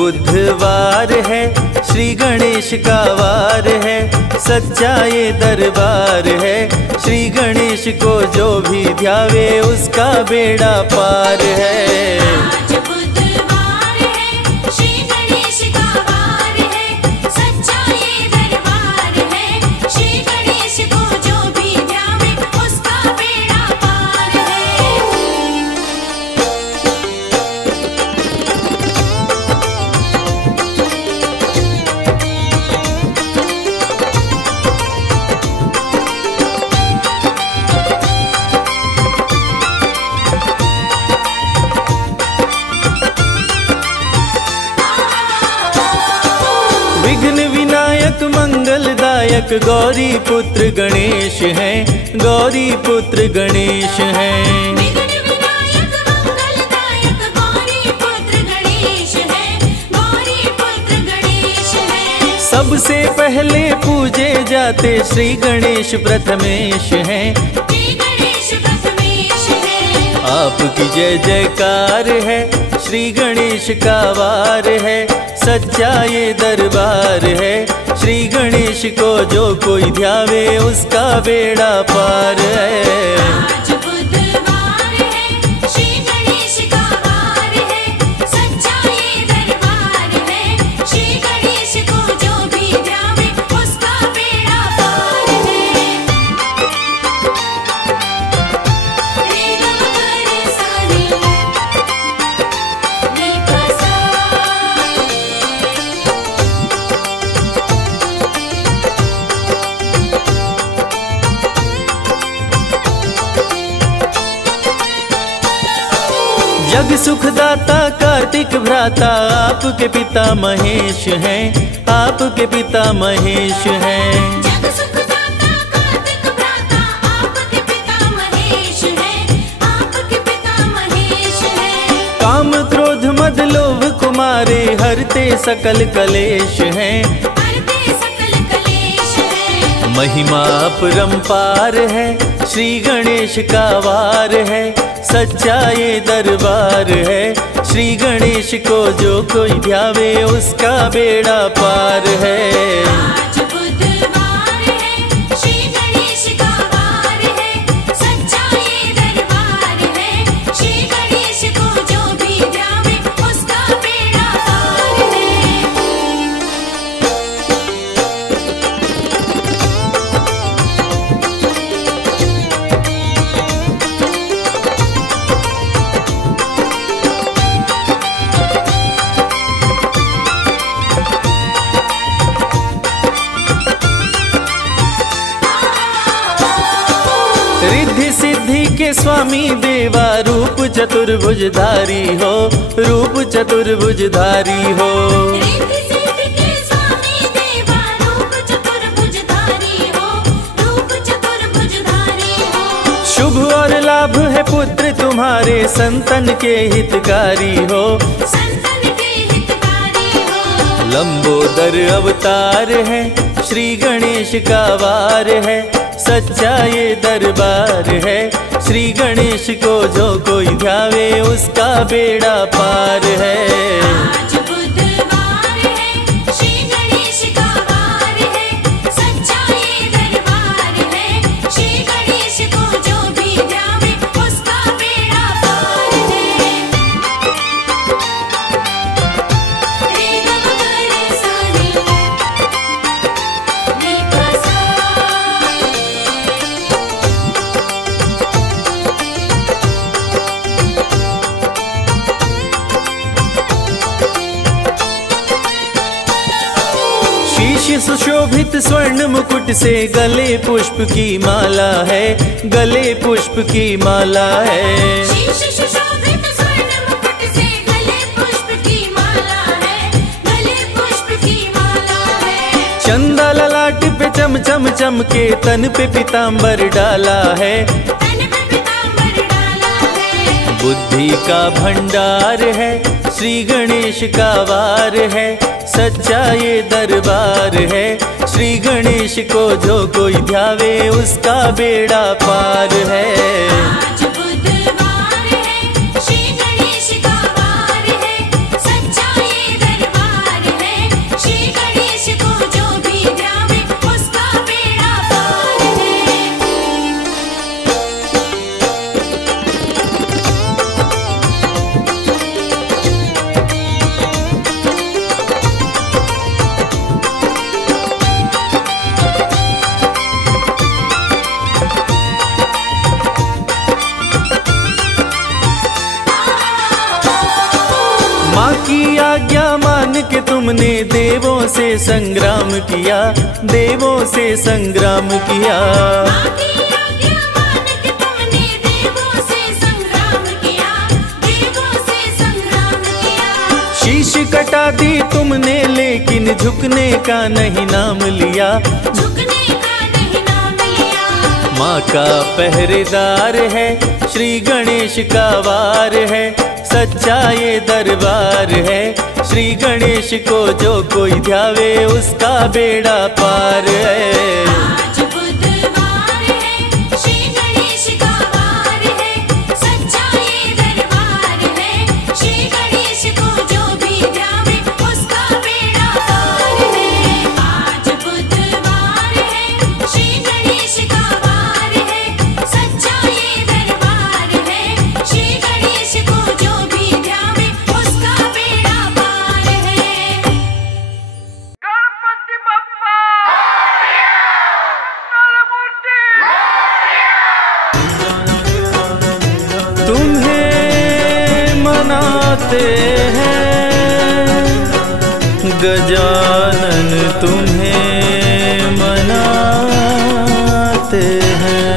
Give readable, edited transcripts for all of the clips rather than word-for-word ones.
बुधवार है, श्री गणेश का वार है, सच्चा ये दरबार है। श्री गणेश को जो भी ध्यावे उसका बेड़ा पार है। आज बुधवार है, श्री गणेश का वार है, सच्चा ये दरबार है। श्री गणेश को जो भी ध्यावे उसका बेड़ा पार है। विघ्न विनायक मंगलदायक गौरी पुत्र गणेश हैं, गौरी पुत्र गणेश हैं। विघ्न विनायक मंगलदायक गौरी पुत्र गणेश है, गौरी पुत्र गणेश है। सबसे पहले पूजे जाते श्री गणेश प्रथमेश हैं। श्री गणेश प्रथमेश है। आपकी जय जयकार है, श्री गणेश का वार है, सच्चा ये दरबार है। श्री गणेश को जो कोई ध्यावे उसका बेड़ा पार है। आज बुधवार है, श्री गणेश का वार है, सच्चा ये दरबार है। श्री गणेश को जो भी ध्यावे उसका बेड़ा पार है। रे ग म रे सा रे, नी प सा। जग सुखदाता कार्तिक भ्राता आपके पिता महेश हैं, आपके पिता महेश हैं। जग सुखदाता कार्तिक भ्राता आपके पिता महेश है, आपके पिता महेश है। काम क्रोध मद लोभ कुमारे हरते सकल कलेश हैं। हरते सकल कलेश है। महिमा अपरंपार है, श्री गणेश का वार है, सच्चा ये दरबार है। श्री गणेश को जो कोई ध्यावे उसका बेड़ा पार है। आज बुधवार है, श्री गणेश का वार है, सच्चा ये दरबार है। श्री गणेश को जो भी ध्यावे उसका बेड़ा पार है। रिद्धि सिद्धि के स्वामी देवा रूप चतुर्भुजधारी हो, रूप चतुर्भुजधारी हो। रिद्धि सिद्धि के स्वामी देवा रूप चतुर्भुजधारी हो, रूप चतुर्भुजधारी हो। शुभ और लाभ है पुत्र तुम्हारे, संतन के हितकारी हो, संतन के हितकारी हो। लंबोदर अवतार है, श्री गणेश का वार है, सच्चा ये दरबार है। श्री गणेश को जो कोई ध्यावे उसका बेड़ा पार है। आज बुधवार है, श्री गणेश का वार है, सच्चा ये दरबार है। श्री गणेश को जो भी ध्यावे उसका बेड़ा पार है। रे ग म रे सा रे, नी प सा। शीश सुशोभित स्वर्ण मुकुट से गले पुष्प की माला है, गले पुष्प की माला है। शीश सुशोभित स्वर्ण मुकुट से गले पुष्प की माला है, गले पुष्प की माला है। चंदा ललाट पे चम चम चमके, तन पे पीतांबर डाला है, तन पे पीतांबर डाला है। बुद्धि का भंडार है, श्री गणेश का वार है, सच्चा ये दरबार है। श्री गणेश को जो कोई ध्यावे उसका बेड़ा पार है। आज बुधवार है, श्री गणेश का वार है, सच्चा ये दरबार तुमने देवों से संग्राम किया, देवों से संग्राम किया। माँ की आज्ञा मान के तुमने देवों से संग्राम किया, देवों से संग्राम किया। शीश कटा दी तुमने लेकिन झुकने का नहीं नाम लिया, झुकने का नहीं नाम लिया। माँ का पहरेदार है, श्री गणेश का वार है, सच्चा ये दरबार है। श्री गणेश को जो कोई ध्यावे उसका बेड़ा पार है। आज बुधवार है, श्री गणेश का वार है, सच्चा ये दरबार है। श्री गणेश को जो भी ध्यावे उसका बेड़ा पार है। आज बुधवार है, श्री गणेश का वार है, सच्चा ये दरबार है। श्री गणेश को जो भी ध्यावे उसका बेड़ा पार है। गणपति बप्पा मंगलमूर्ति तुम्हें मनाते हैं गजानन, तुम्हें मनाते हैं।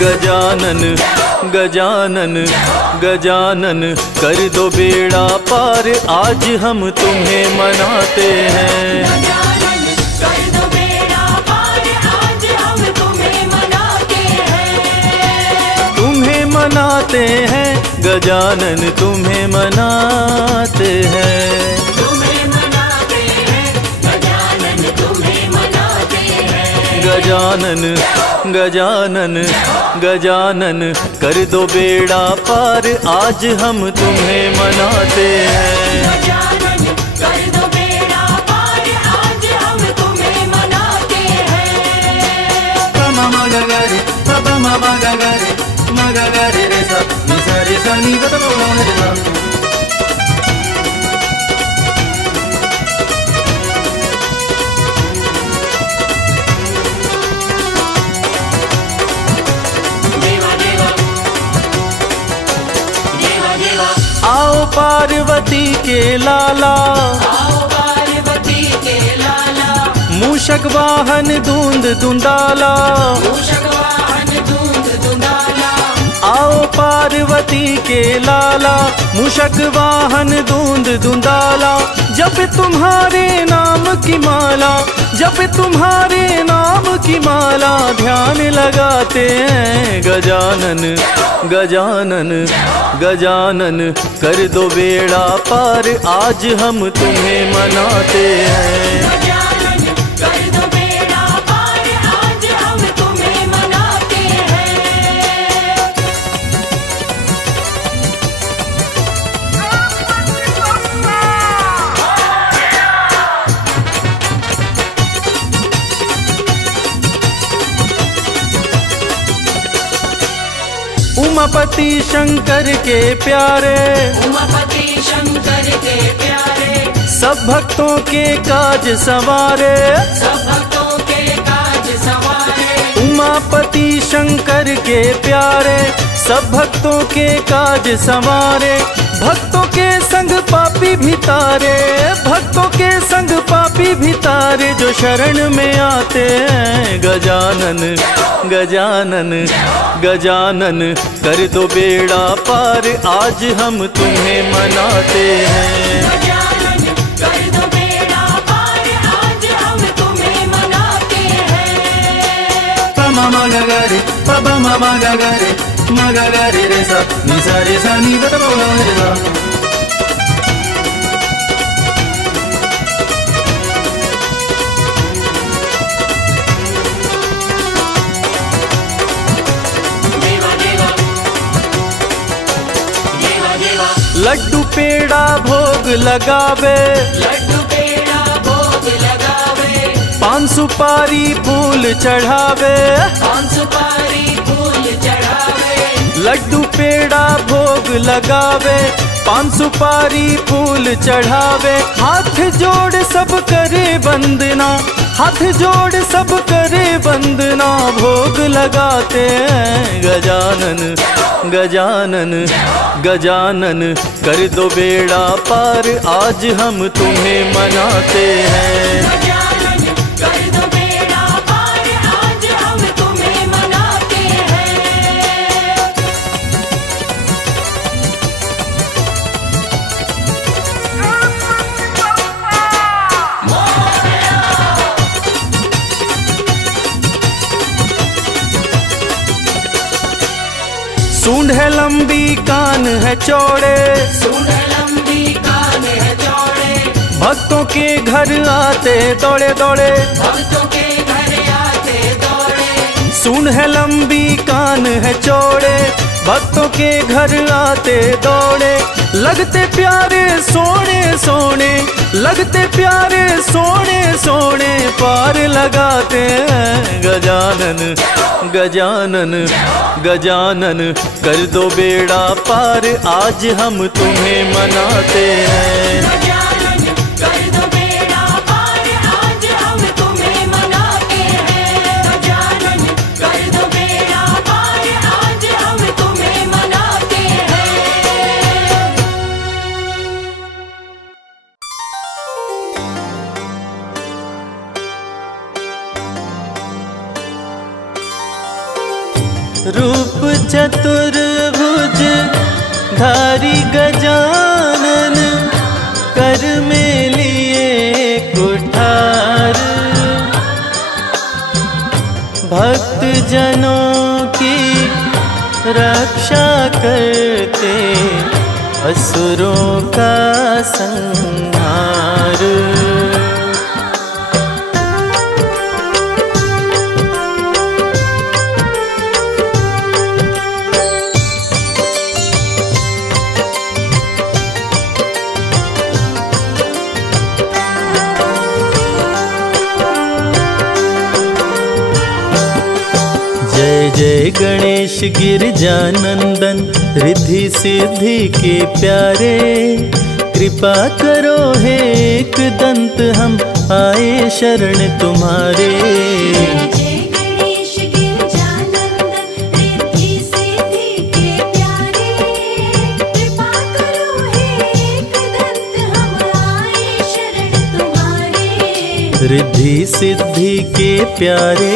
गजानन गजानन गजानन कर दो बेड़ा पार, आज हम तुम्हें मनाते हैं। गजानन कर दो बेड़ा पार, आज हम तुम्हें मनाते हैं। तुम्हें मनाते हैं गजानन, तुम्हें मनाते हैं। तुम्हें मनाते हैं गजानन, तुम्हें मनाते हैं। गजानन गजानन गजानन कर दो बेड़ा पार, आज हम तुम्हें मनाते हैं। गजानन कर दो बेड़ा पार, आज हम तुम्हें मनाते हैं। पमा मगरे पमा मगरे मगरे रे सा नि सा रे सा नि ग ग रे सा। आओ पार्वती के लाला, आओ पार्वती के लाला, मूषक वाहन धूंध धुंधाला। मूषक वाहन धूंध धुंधाला। आओ पार्वती के लाला, मूषक वाहन धूंध धुंधाला। जब तुम्हारे नाम की माला, जब तुम्हारे नाम की माला, ध्यान लगाते हैं गजानन गजानन गजानन कर दो बेड़ा पार, आज हम तुम्हें मनाते हैं। गजानन कर दो बेड़ा पार, आज हम तुम्हें मनाते हैं। उमापति शंकर के प्यारे, उमापति शंकर के प्यारे, सब भक्तों के काज संवारे। सब भक्तों के काज संवारे। उमापति शंकर के प्यारे, सब भक्तों के काज संवारे। भक्तों के संग पापी भी तारे, भक्तों के संग पापी भी तारे, जो शरण में आते हैं गजानन गजानन गजानन कर दो बेड़ा पार, आज हम तुम्हें मनाते हैं। गजानन कर दो बेड़ा पार, आज हम तुम्हें मनाते हैं। पमा मगरे पमा मगरे मगरे रे सा नि सा रे सा नि ग ग रे सा। लड्डू पेड़ा भोग लगावे, लड्डू पेड़ा भोग लगावे, पान सुपारी फूल चढ़ावे। पान सुपारी फूल चढ़ावे। लड्डू पेड़ा भोग लगावे, पान सुपारी फूल चढ़ावे। हाथ जोड़ सब करे वंदना, हाथ जोड़ सब करे वंदना, भोग लगाते हैं गजानन गजानन गजानन। कर दो बेड़ा पार आज हम तुम्हें मनाते हैं। गजानन कर दो बेड़ा पार आज हम तुम्हें मनाते हैं। सूंड है लंबी कान है चौड़े, सूंड लंबी कान है चौड़े, भक्तों के घर आते दौड़े दौड़े। भक्तों के घर आते दौड़े। सूंड है लंबी कान है चौड़े, भक्तों के घर आते दौड़े। लगते प्यारे सोने सोने, लगते प्यारे सोने सोने, पार लगाते हैं गजानन गजानन गजानन। कर दो बेड़ा पार आज हम तुम्हें मनाते हैं। गजानन कर दो बेड़ा पार आज हम तुम्हें मनाते हैं। गजानन कर दो बेड़ा पार आज हम तुम्हें मनाते हैं। रूप चतुर्भुज धारी गजानन, कर में लिए कुठार। भक्त जनों की रक्षा करते, असुरों का संहार। जय जय गणेश गिरजानंदन, रिद्धि सिद्धि के प्यारे। कृपा करो हे एक दंत, हम आए शरण तुम्हारे। जय गणेश गिरजानंदन, रिद्धि सिद्धि के प्यारे। कृपा करो हे एकदंत, हम आए शरण तुम्हारे। रिद्धि सिद्धि के प्यारे।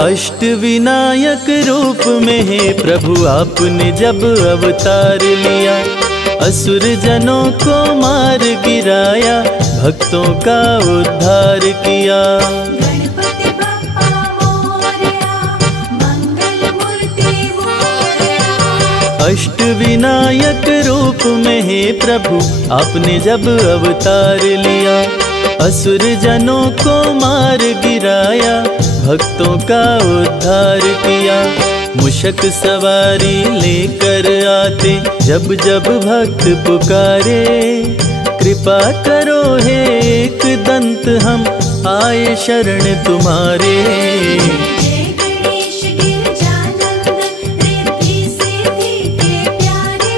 अष्ट विनायक रूप में हे प्रभु आपने जब अवतार लिया। असुर जनों को मार गिराया, भक्तों का उद्धार किया। गणपति बप्पा मोरया, मंगल मूर्ति मोरया। अष्ट विनायक रूप में हे प्रभु आपने जब अवतार लिया। असुर जनों को मार गिराया, भक्तों का उद्धार किया। मुशक सवारी लेकर आते, जब जब भक्त पुकारे। कृपा करो हे एक दंत, हम आए शरण तुम्हारे। जय गणेश गिरजानंदन, रिद्धि सिद्धि के प्यारे।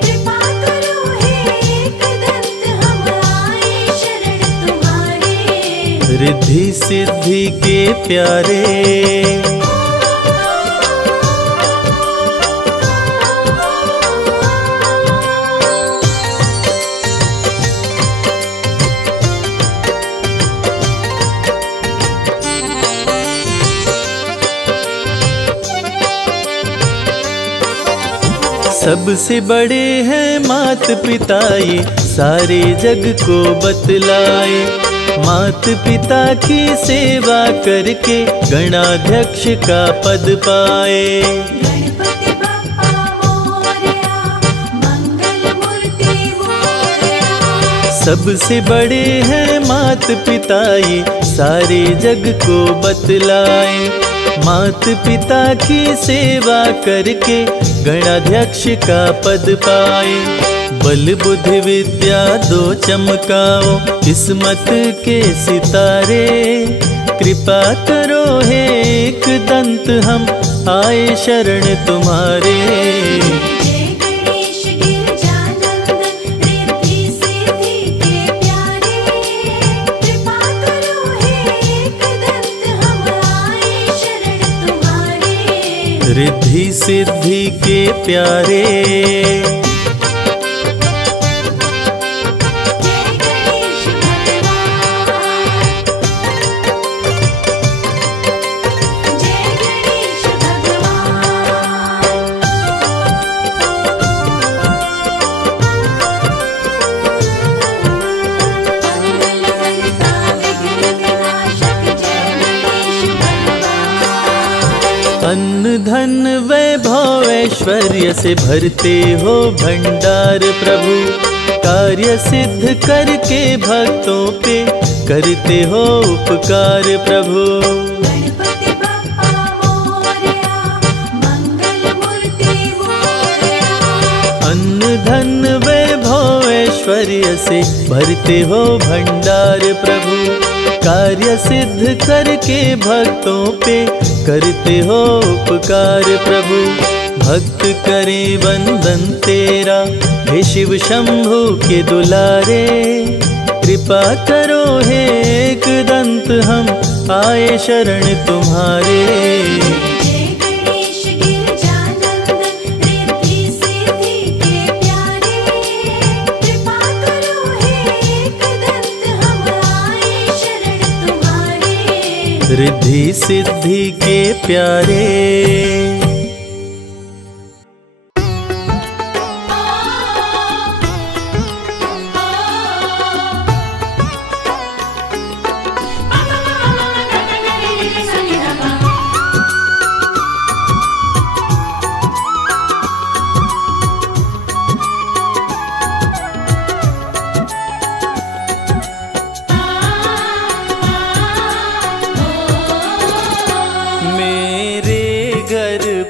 कृपा करो हे एकदंत, हम आए शरण तुम्हारे। रिद्धि सिद्धि के प्यारे। सबसे बड़े हैं मात पिता, ये सारे जग को बतलाए। मात पिता की सेवा करके गणाध्यक्ष का पद पाए। गणपति बप्पा मोरया, मंगल मूर्ति मोरया। सबसे बड़े हैं मात पिता, ये सारे जग को बतलाए। मात पिता की सेवा करके गणाध्यक्ष का पद पाए। बल बुद्धि विद्या दो चमकाओ किस्मत के सितारे। कृपा करो हे एक दंत हम आए शरण तुम्हारे। जय गणेश गिरजानंदन रिद्धि सिद्धि के प्यारे। कृपा करो हे एक दंत हम आए शरण तुम्हारे। रिद्धि सिद्धि के प्यारे। अन्न धन वैभव ऐश्वर्य से भरते हो भंडार प्रभु। कार्य सिद्ध करके भक्तों पे करते हो उपकार प्रभु। गणपति बप्पा मोरया मंगल मूर्ति मोरया। अन्न धन वैभव ऐश्वर्य से भरते हो भंडार प्रभु। कार्य सिद्ध करके भक्तों पे करते हो उपकार प्रभु। भक्त करे वंदन तेरा हे शिव शंभु के दुलारे। कृपा करो हे एक दंत हम आए शरण तुम्हारे। जय गणेश गिरजानंदन रिद्धि सिद्धि के प्यारे। कृपा करो हे एक दंत हम आए शरण तुम्हारे। रिद्धि सिद्धि के प्यारे।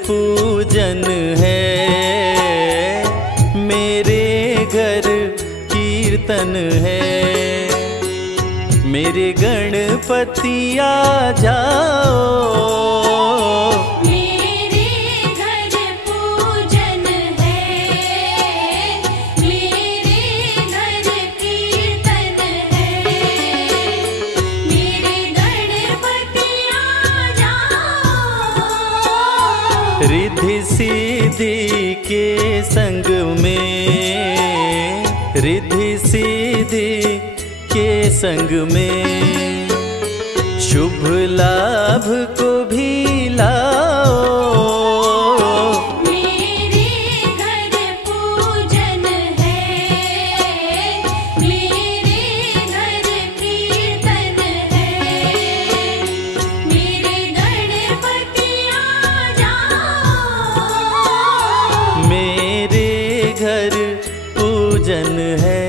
पूजन है मेरे घर कीर्तन है। मेरे गणपति आ जाओ। मेरे घर पूजन है मेरे घर कीर्तन है। मेरे गणपति आ जाओ। रिद्धि सिद्धि के संग में रिद्धि सिद्धि के संग में शुभ लाभ को भी लाओ। मेरे घर पूजन है मेरे घर कीर्तन है। मेरे गणपति आ जाओ। मेरे घर पूजन है।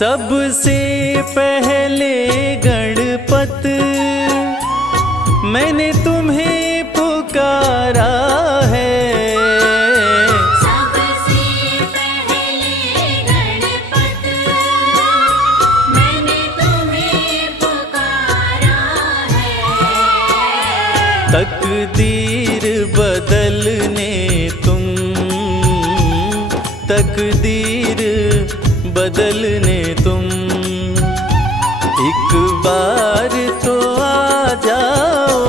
सबसे पहले गणपत मैंने तुम्हें पुकारा है। सबसे पहले गणपत मैंने तुम्हें पुकारा है। तकदीर बदलने तुम तकदीर बदलने तुम एक बार तो आ जाओ।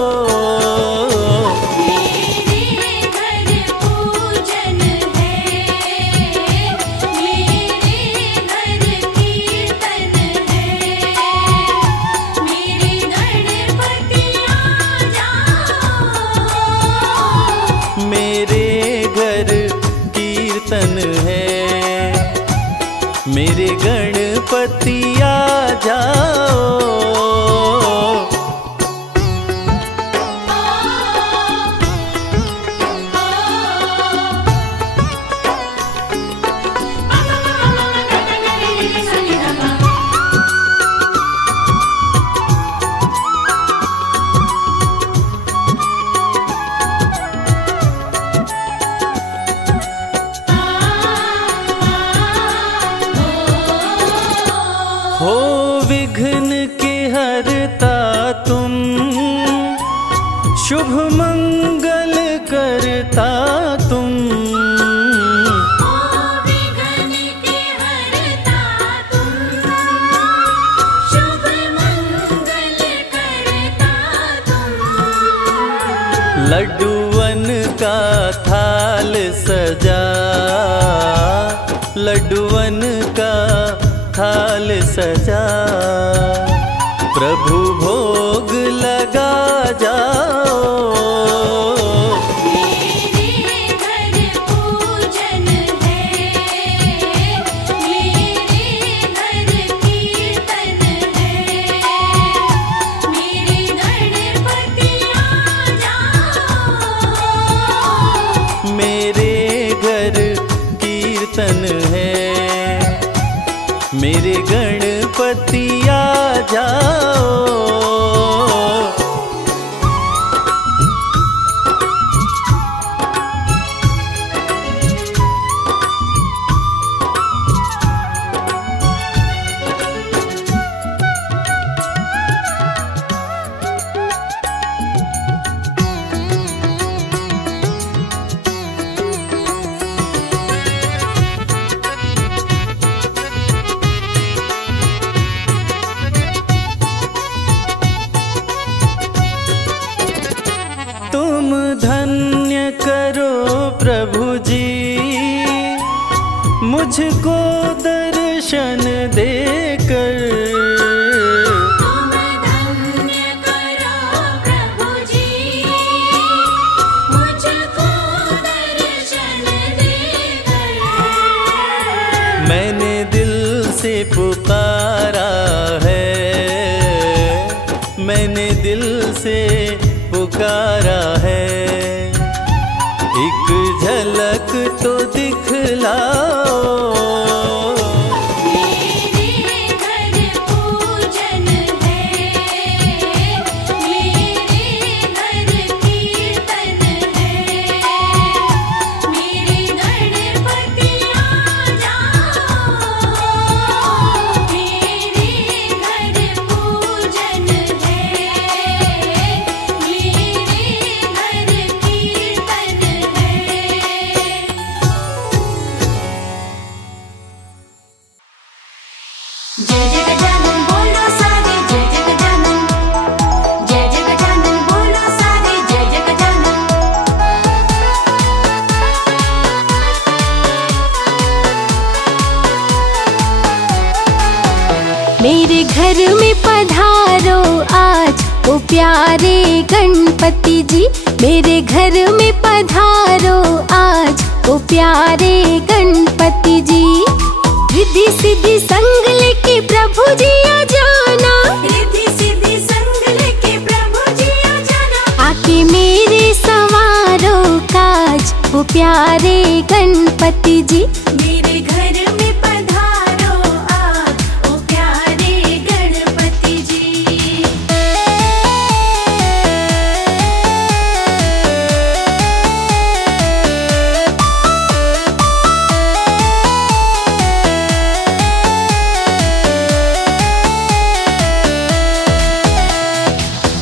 मेरे घर पूजन है मेरे घर कीर्तन है। मेरे है। मेरे गणपति आ जाओ, हो विघ्न के हरता तुम, शुभ मंगल करता तुम। ओ विघ्न के हरता तुम, शुभ मंगल करता तुम। लड्डूवन का थाल सजा, लड्डूवन का थाल सजा, प्रभु भोग लगा जाओ। मेरे घर पूजन है, मेरे घर कीर्तन है, मेरे गणपति आ जाओ। मेरे घर कीर्तन है, मेरे गणपति आ जाओ। तुम धन्य करो प्रभु जी, मुझको दर्शन देकर। तुम धन्य करो प्रभु जी, मुझको दर्शन देकर। मैंने दिल से पुकारा है, मैंने दिल से पुकारा है। एक झलक तो दिखलाओ। मेरे घर पूजन है, मेरे घर कीर्तन है, मेरे गणपति आ जाओ। मेरे घर पूजन है, मेरे घर कीर्तन है। जय जय गजानन बोलो सारे, जय जय गजानन, जय जय गजानन बोलो सारे, जय जय गजानन। मेरे घर में पधारो आज ओ प्यारे गणपति जी, मेरे घर में पधारो आज ओ प्यारे गणपति जी। रिद्धि सिद्धि संग लेके प्रभु जी आ जाना, रिद्धि सिद्धि संग लेके प्रभु जी आ जाना। आके मेरे सवारो काज ओ प्यारे गणपति जी। मेरे घर में पधारो आज ओ प्यारे गणपति जी।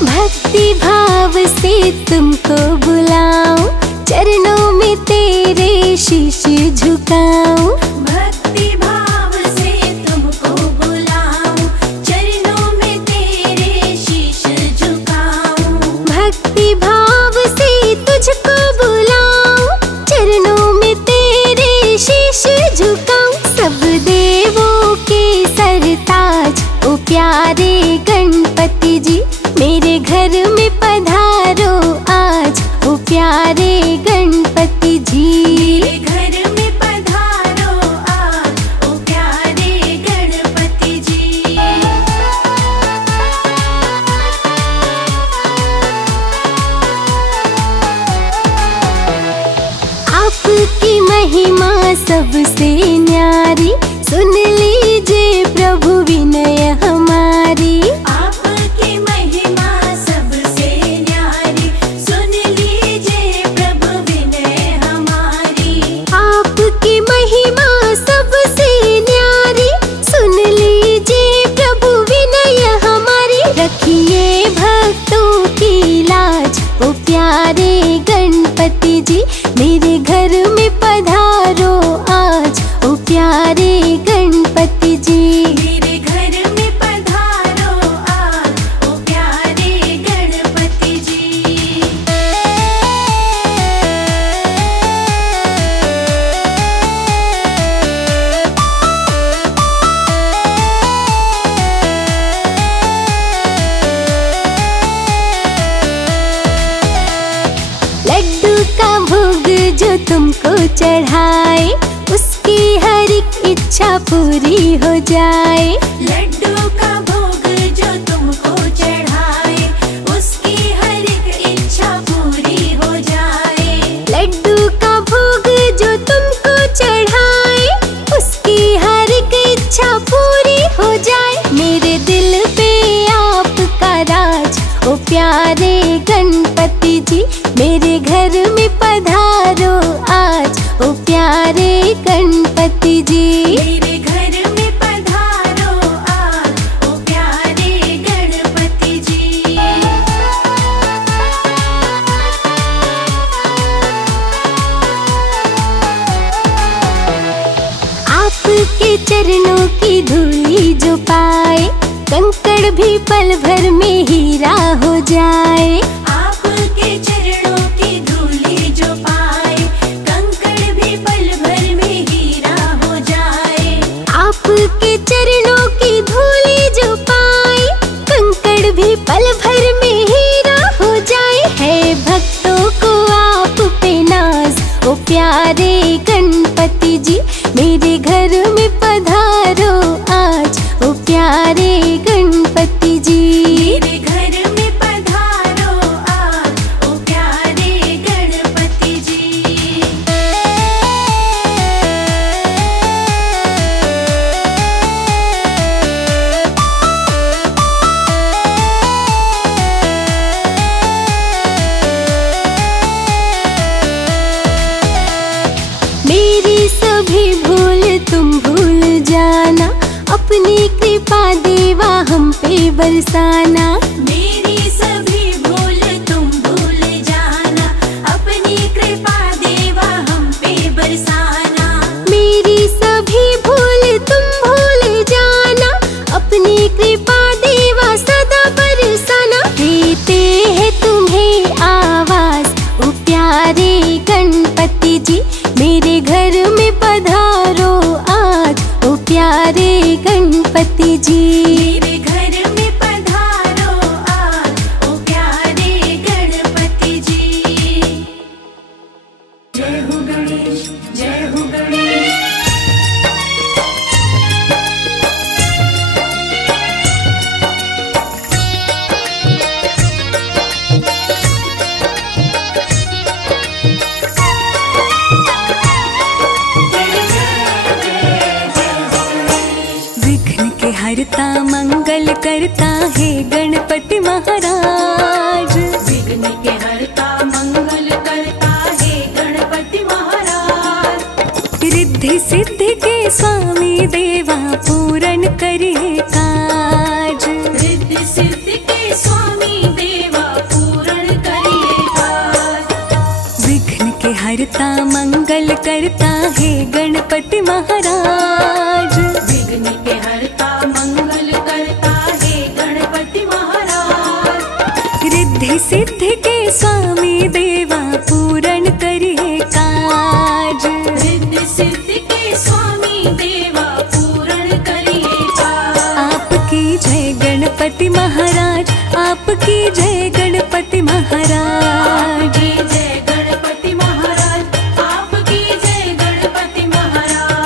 भक्ति भाव से तुमको बुलाऊं, चरणों में तेरे शीश झुकाऊं। भक्ति भाव से तुमको बुलाऊं, चरणों में तेरे शीश झुकाऊं। भक्ति भाव से तुझको बुलाऊं, चरणों में तेरे शीश झुकाऊं। सब देवों के सरताज ओ प्यारे गणपति जी, मेरे घर में पधारो आज ओ प्यारे गणपति जी। मेरे घर में पधारो सबसे न्यारी, सुन लीजिए प्रभु विनय हमारी। आपकी महिमा सबसे न्यारी, सुन लीजिए प्रभु विनय हमारी। आपकी महिमा सबसे न्यारी, सुन लीजिए प्रभु विनय हमारी। रखिए भक्तों की लाज, ओ प्यारे गणपति जी, मेरे घर में पधारो आज, ओ प्यारे गणपति जी। मेरे घर में पधारो आज, ओ प्यारे गणपति जी। लड्डू का भोग जो तुमको चढ़ाए, उसकी हर एक इच्छा पूरी हो जाए। लड्डू का भोग जो तुमको चढ़ाए, उसकी हर एक इच्छा पूरी हो जाए। लड्डू का भोग जो तुमको चढ़ाए, उसकी हर एक इच्छा पूरी हो जाए। मेरे दिल पे आपका राज, ओ प्यारे गणपति जी, मेरे घर में पधारो आज, ओ प्यारे गणपति जी। मेरे घर में पधारो आज, ओ प्यारे गणपति जी। आपके चरणों की धूली जो पाए, कंकड़ भी पल भर में हीरा हो जाए। आपके चरणों की धूली जो पाए, कंकड़ भी पल भर में हीरा हो जाए। आपके चरणों की धूली जो पाए, कंकड़ भी पल भर में हीरा हो जाए। है भक्तों को आप पे नाज, ओ प्यारे गणपति जी, मेरे घर में पधारो आज, ओ प्यारे गणपति जी। मेरे घर में पधारो आज, ओ प्यारे गणपति जी। मेरी सभी भूल तुम भूल जाना, अपनी कृपा देवा हम पे बरसाना। मेरी सभी भूल तुम भूल जाना, अपनी कृपा देवा हम पे बरसाना। मेरी सभी भूल तुम भूल जाना, अपनी कृपा देवा सदा बरसाना। देते हैं तुम्हें आवाज, ओ प्यारे गणपति जी, मेरे घर में पधारो आज, ओ प्यारे गणपति जी। मेरे घर में पधारो आज, ओ प्यारे गणपति जी। जय हो गणेश, जय हो गणेश। विघ्न के हरता मंगल करता है गणपति महाराज। विघ्न के हरता मंगल करता है गणपति महाराज। रिद्धि सिद्धि के स्वामी देवा पूर्ण करिए काज। रिद्धि सिद्धि के स्वामी देवा पूर्ण करिए काज। विघ्न के हरता मंगल करता है गणपति महाराज। विघ्न के हरता मंगल करता है गणपति महाराज। रिद्धि सिद्धि के स्वामी देवा पूर्ण करिए काज। रिद्धि सिद्धि के स्वामी देवा पूर्ण करिए काज। आपकी जय गणपति महाराज, आपकी जय गणपति महाराज। आपकी जय गणपति महाराज, आपकी जय गणपति महाराज।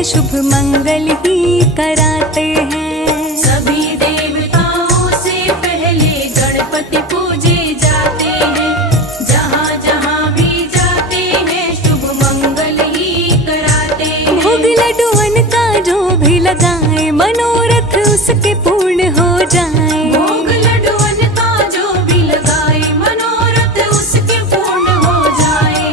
हैं शुभ मंगल ही कराते हैं। सभी देवताओं से पहले गणपति पूजे जाते हैं। जहाँ जहाँ भी जाते हैं शुभ मंगल ही कराते हैं। भोग लड्डुअन का जो भी लगाए मनोरथ उसके पूर्ण हो जाए। भोग लड्डुअन का जो भी लगाए मनोरथ उसके पूर्ण हो जाए।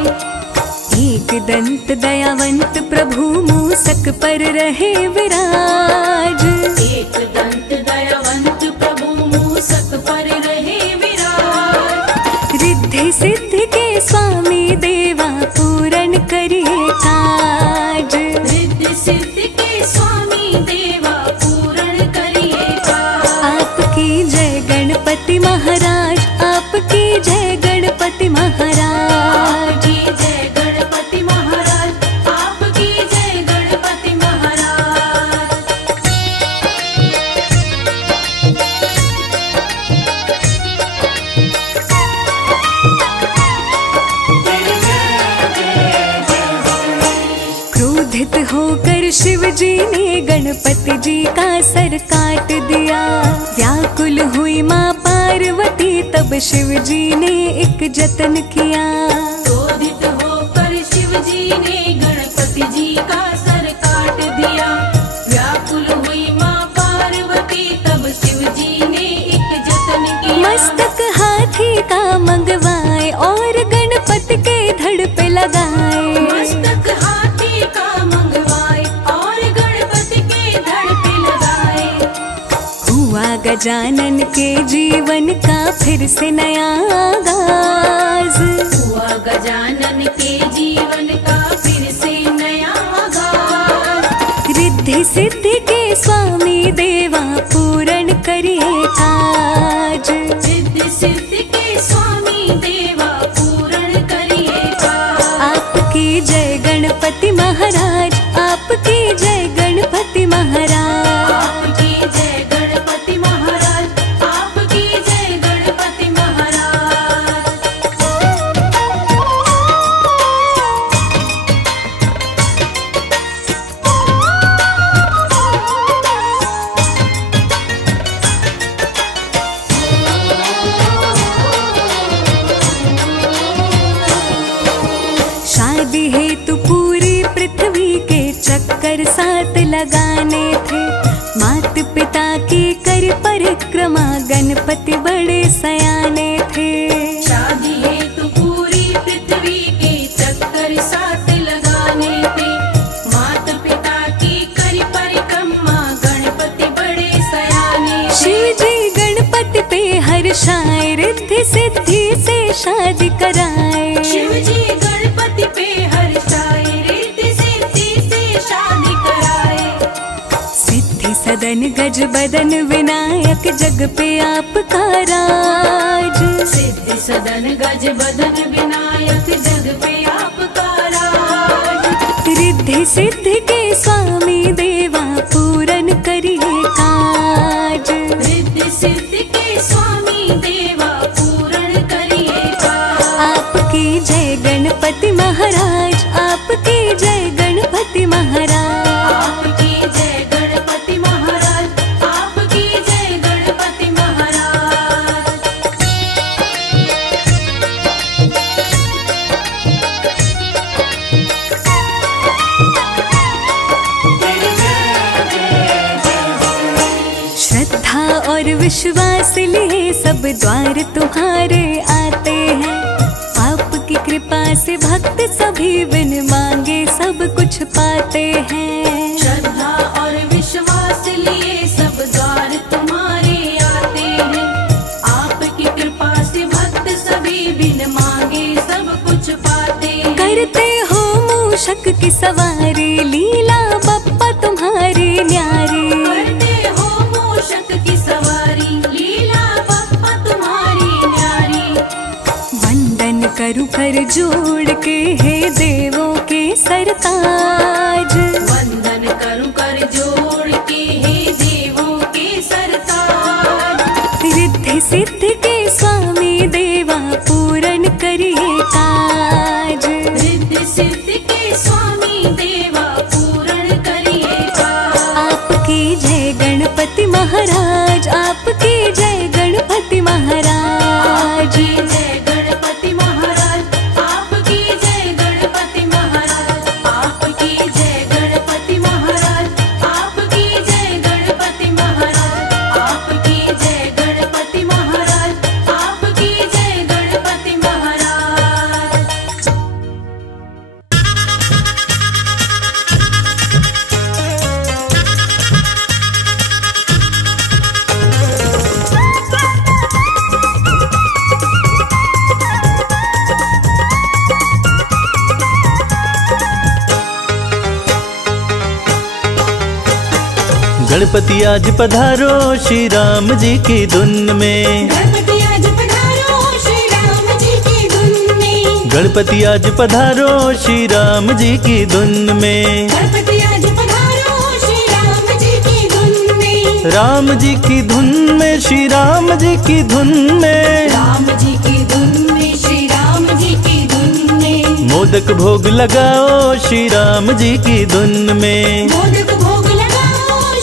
एक दंत दयावंत प्रभु मूसक पर रहे विराज। एक दंत दयावंत प्रभु मूसक पर रहे विराज। रिद्धि सिद्धि के स्वामी देवा पूर्ण करिए काज। रिद्धि सिद्धि के स्वामी देवा पूर्ण करिए काज। आपकी जय गणपति महाराज, आपकी जय गणपति महाराज। आपकी जय गणपति महाराज, आपकी जय गणपति महाराज। क्रोधित होकर शिव जी ने गणपति जी का सर काट दिया। व्याकुल हुई माँ पार्वती तब शिव जी ने एक जतन किया। क्रोधित होकर शिव जी ने गणपति जी का सर काट दिया। व्याकुल हुई माँ पार्वती तब शिव जी ने एक जतन किया। मस्तक हाथी का मंगवाए और गणपति के धड़ पे लगाए। मस्तक हाथी का मंगवाए और गणपति के धड़ पे लगाए। हुआ गजानन के जीवन का फिर से नया आगाज। हुआ गजानन के जीवन का फिर से नया आगाज। रिद्धि सिद्धि के स्वामी देवा पूर्ण करिए काज। रिद्धि सिद्धि के स्वामी देवा पूर्ण करिए काज। आपकी जय गणपति महाराज, आपकी जय गणपति महाराज। आपकी जय गणपति महाराज, आपकी जय गणपति महाराज। शादी हेतु पूरी पृथ्वी के चक्कर साथ लगाने थे। मात पिता की कर परिक्रमा गणपति बड़े सयाने थे। शादी हेतु पूरी पृथ्वी के चक्कर साथ लगाने थे। माता पिता की करी परिक्रमा गणपति बड़े सयाने थे। शिव जी गणपति पे हर्षाए, रिद्धि सिद्धि से शादी कराए। शिव जी गणपति पे हर्षाए, रिद्धि सिद्धि से शादी कराए। सिद्धि सदन गज बदन विनायक जग पे आपका राज। सिद्धि सदन गज बदन विनायक जग पे आपका राज। रिद्धि सिद्धि के स्वामी देवा पूर्ण करिए काज। रिद्धि सिद्धि के स्वामी देवा पूर्ण करिए काज। आपकी जय गणपति महाराज, आपकी जय गणपति महाराज। आपकी जय गणपति महाराज, आपकी जय गणपति महाराज। श्रद्धा और विश्वास लिए सब द्वार तुम्हारे आते हैं। आपकी कृपा से भक्त सभी बिन मांगे सब कुछ पाते हैं। श्रद्धा और विश्वास लिए सब द्वार तुम्हारे आते हैं। आपकी कृपा से भक्त सभी बिन मांगे सब कुछ पाते हैं। करते हो मूषक की सवारी, लीला बप्पा तुम्हारी न्यारी। करते हो मूषक की सवारी, लीला बप्पा तुम्हारी न्यारी। वंदन करूं कर जोड़ के हे देवों के सरताज। वंदन करूं कर जोड़ के हे देवों के सरताज। रिद्धि सिद्धि के स्वामी देवा पूर्ण करिए काज। रिद्धि सिद्धि के स्वामी देवा पूर्ण करिए महाराज, आपकी जय गणपति महाराज। जय गणपति महाराज, आपकी जय गणपति महाराज, आपकी जय गणपति महाराज, आपकी जय गणपति महाराज, आपकी जय गणपति महाराज, आपकी जय गणपति महाराज। गणपति आज पधारो श्री राम जी की धुन में, गणपति आज पधारो श्री राम जी की धुन में, गणपति आज पधारो श्री राम जी की धुन में, गणपति आज पधारो श्री राम जी की धुन में, राम जी की धुन में, श्री राम जी की धुन में, राम जी की धुन में, श्री राम जी की धुन में, मोदक भोग लगाओ श्री राम जी की धुन में, मोदक भोग लगाओ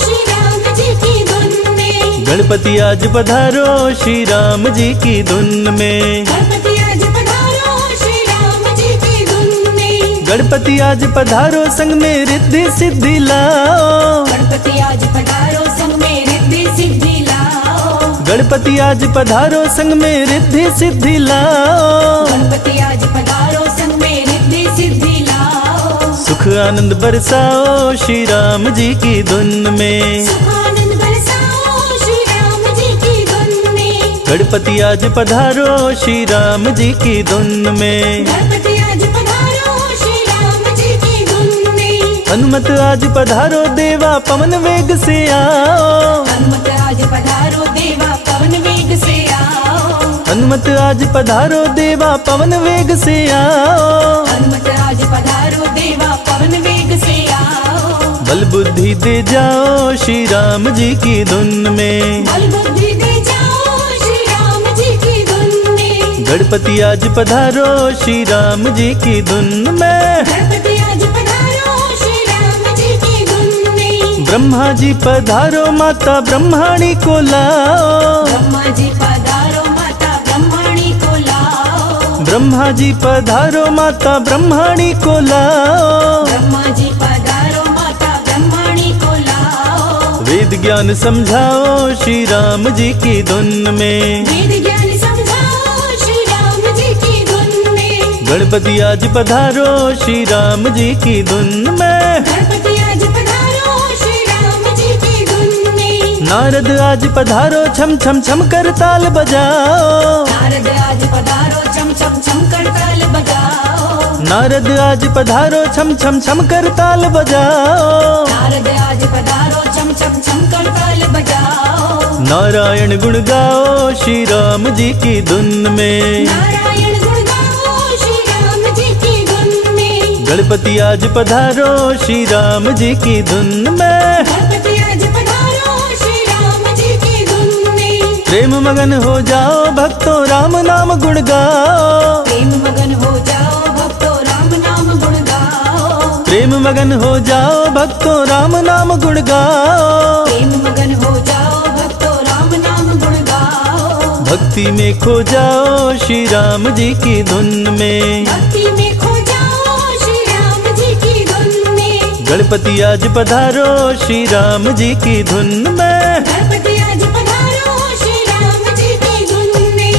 श्री राम जी की धुन में, गणपति आज पधारो श्री राम जी की धुन में, गणपति आज पधारो श्री राम जी की धुन में, गणपति आज पधारो संग में रिद्धि सिद्धि लाओ, गणपति आज पधारो संग में रिद्धि सिद्धि लाओ, गणपति आज पधारो संग में रिद्धि सिद्धि लाओ, गणपति आज पधारो संग में रिद्धि सिद्धि लाओ, सुख आनंद बरसाओ श्री राम जी की धुन में, सुखानंद बरसाओ श्री राम जी की धुन में, गणपति आज पधारो श्री राम जी की धुन में, गणपति आज पधारो श्री राम जी की धुन में, हनुमत आज पधारो देवा पवन वेग से आओ, हनुमत आज पधारो देवा पवन वेग से आओ, हनुमत आज पधारो देवा पवन वेग से आओ, हनुमत आज पधारो देवा पवन वेग से आओ, बल बुद्धि दे जाओ श्री राम जी की धुन में, बल बुद्धि दे जाओ श्री राम जी की धुन में, गणपति आज पधारो श्री राम जी की धुन में, गणपति आज पधारो श्री राम जी की धुन में, ब्रह्मा जी पधारो माता ब्रह्माणी को लाओ, ब्रह्मा जी पधारो माता ब्रह्माणी को लाओ, ब्रह्मा जी पधारो माता ब्रह्माणी को लाओ, ब्रह्मा जी पधारो माता ब्रह्माणी को लाओ, वेद ज्ञान समझाओ श्री राम जी की धुन में, वेद ज्ञान समझाओ श्री राम जी की धुन में, गणपति आज पधारो श्री राम जी की धुन में, गणपति आज पधारो श्री राम जी की धुन में, नारद आज पधारो छम छम छम कर ताल बजाओ, नारद आज पधारो चम चम चम कर ताल बजाओ, नारद आज पधारो छम छम छम कर ताल बजाओ, नारद आज पधारो चम चम चम कर ताल बजाओ, नारायण गुण गाओ श्री राम जी की धुन में, नारायण गुण गाओ श्री राम जी की धुन में, गणपति आज पधारो श्री राम जी की धुन में, गणपति आज पधारो श्री राम जी की धुन में, प्रेम मगन हो जाओ भक्तों राम नाम गुण गाओ, प्रेम मगन हो जाओ भक्तों राम नाम गुण गाओ, प्रेम मगन हो जाओ भक्तों राम नाम गुण गाओ, प्रेम मगन हो जाओ भक्तों राम नाम गुण गाओ, भक्ति में खो जाओ श्री राम जी की धुन में, भक्ति में खो जाओ श्री राम जी की धुन में, गणपति आज पधारो श्री राम जी की धुन में, गणपति आज पधारो श्री राम जी की धुन में।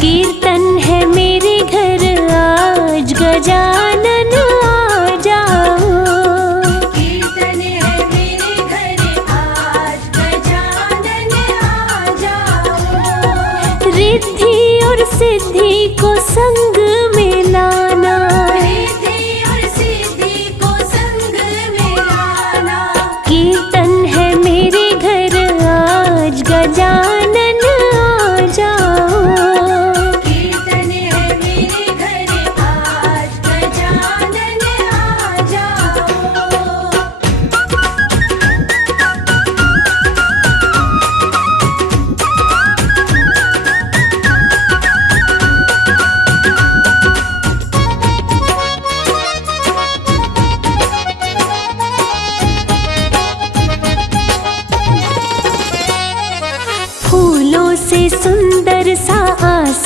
कीर्तन है मेरे घर आज गजानन आ जाओ, कीर्तन है मेरे घर आज गजानन आ जाओ, रिद्धि और सिद्धि को संग में लाना, रिद्धि और सिद्धि को संग में लाना, कीर्तन है मेरे घर आज गजानन आ जाओ,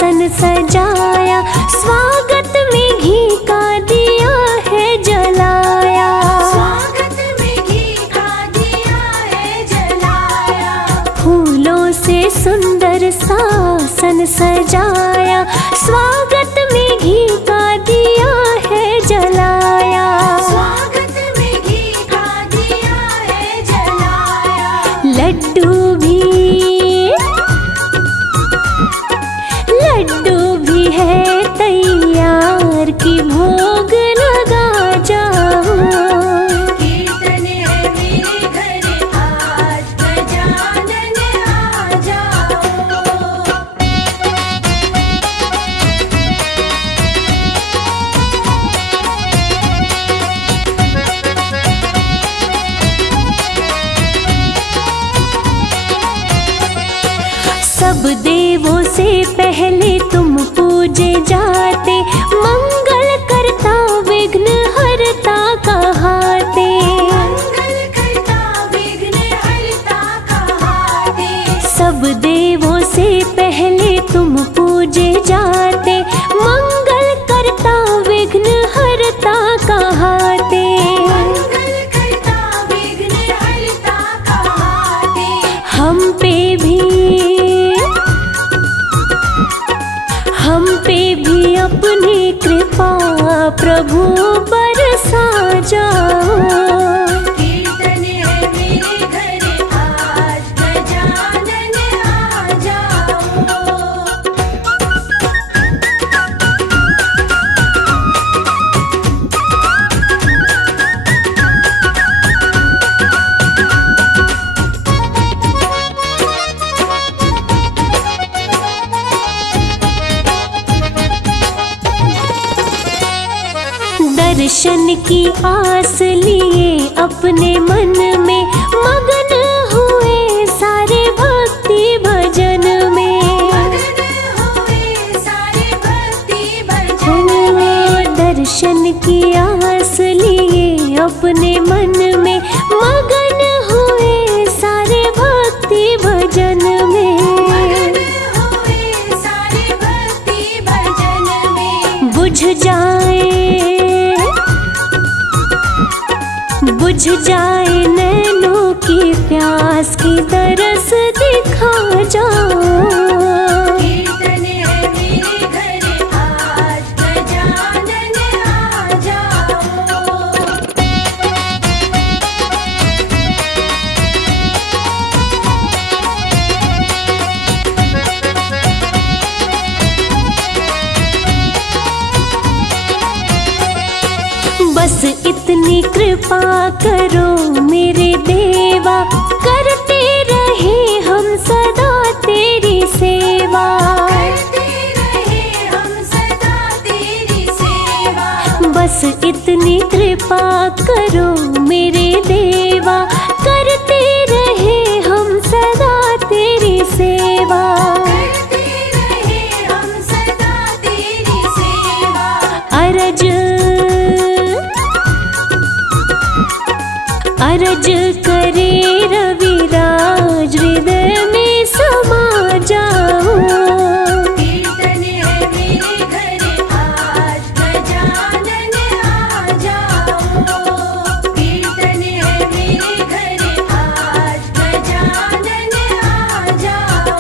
आसन सजाया, स्वागत में घी का दिया है जलाया। स्वागत में घी का दिया है जलाया। फूलों से सुंदर आसन सजाया, स्वागत में घी का दिया है जलाया। स्वागत में घी का दिया है जलाया। लड्डू भी है तैयार की भोग लगा जाओ। कीर्तन है मेरे घर आज, गजानन आ जाओ। सब देवों से पहले तुम पूजे जाते, मंगल करता विघ्न हरता कहाते। मंगल करता विघ्न हरता कहाते। सब देवों से पहले तुम पूजे जाते, मंगल करता विघ्न हरता कहाते। मंगल करता विघ्न हरता कहाते। हम पे भी अपनी कृपा प्रभु बरसा जाओ। कीर्तन है मेरे घर आज, गजानन आ जाओ। दर्शन की आस लिए अपने मन में मगन हुए सारे भक्ति भजन में। मगन हुए सारे भक्ति भजन में। दर्शन की आस लिए अपने मन में मगन हुए सारे भक्ति भजन में। मगन हुए सारे भक्ति भजन में। बुझ जाए नैनों की प्यास की तरस दिखा जाओ। कीर्तन है मेरे घर आज, गजानन आ जाओ। बस इतनी कृपा करो मेरे देवा, करते रहे हम सदा तेरी सेवा। करते रहे हम सदा तेरी सेवा। बस इतनी कृपा करो मेरे देवा, करते रहे हम सदा तेरी सेवा। करते रहे हम सदा तेरी सेवा। अरज करे रविराज, हृदय में समा जाओ। कीर्तन है मेरे घर आज, गजानन आ जाओ। कीर्तन है मेरे घर आज, गजानन आ जाओ।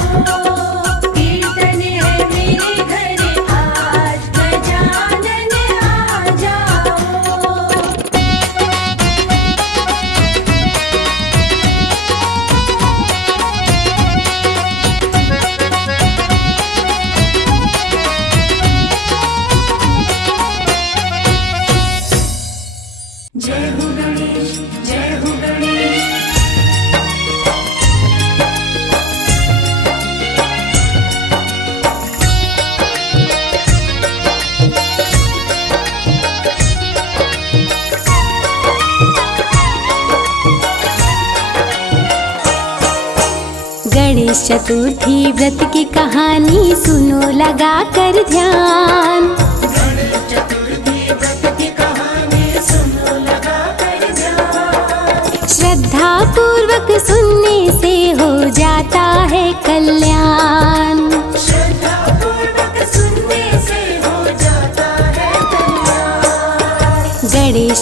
कीर्तन है मेरे घर आज, गजानन आ जाओ। जय हो गणेश, जय हो गणेश। गणेश चतुर्थी व्रत की कहानी सुनो लगा कर ध्यान। गणेश चतुर्थी व्रत की कहानी सुनो लगा कर ध्यान। श्रद्धा पूर्वक सुनने से हो जाता है कल्याण। श्रद्धा पूर्वक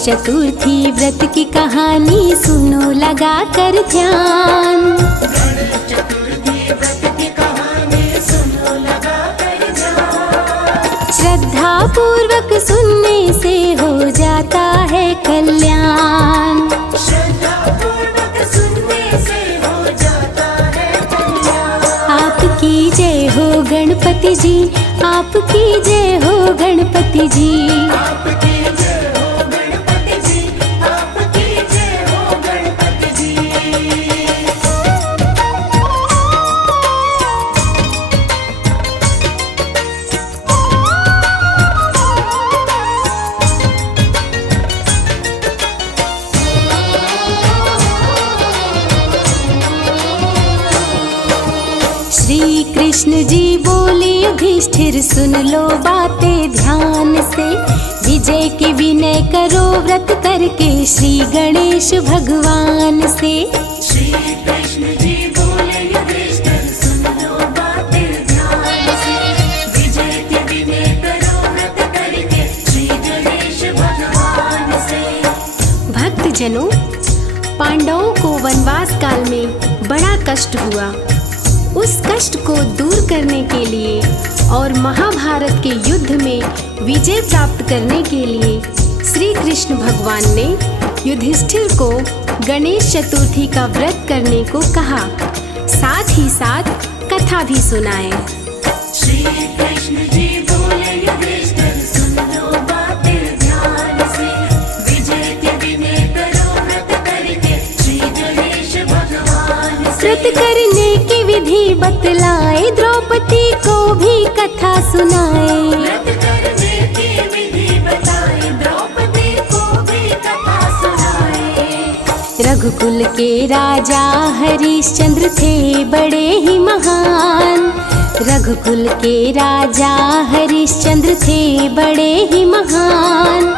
चतुर्थी व्रत की कहानी सुनो लगा कर ध्यान। गणेश चतुर्थी व्रत की कहानी सुनो लगा कर ध्यान। श्रद्धा पूर्वक सुनने से हो जाता है कल्याण। श्रद्धा पूर्वक सुनने से हो जाता है कल्याण। आपकी जय हो गणपति जी, आपकी जय हो गणपति जी। आपकी जय हो गणपति जी, आपकी जय हो गणपति जी। श्री कृष्ण जी बोले युधिष्ठिर सुन लो बातें ध्यान से। विजय के विनय करो व्रत करके श्री गणेश भगवान से। श्री कृष्ण जी बोले युधिष्ठिर सुन लो बातें ध्यान से। विजय के विनय करो व्रत करके श्री गणेश भगवान से। भक्तजनों, पांडवों को वनवास काल में बड़ा कष्ट हुआ। उस कष्ट को दूर करने के लिए और महाभारत के युद्ध में विजय प्राप्त करने के लिए श्री कृष्ण भगवान ने युधिष्ठिर को गणेश चतुर्थी का व्रत करने को कहा, साथ ही साथ कथा भी सुनाए। श्री कृष्ण जी बोले युधिष्ठिर सुन लो बातें ध्यान से। विजय के विनय करो व्रत करके श्री गणेश भगवान से। व्रत करने की विधि बतलाए, द्रौपदी को भी कथा सुनाए। व्रत करने की विधि बताए, द्रौपदी को भी कथा सुनाए। रघुकुल के राजा हरिश्चंद्र थे बड़े ही महान। रघुकुल के राजा हरिश्चंद्र थे बड़े ही महान।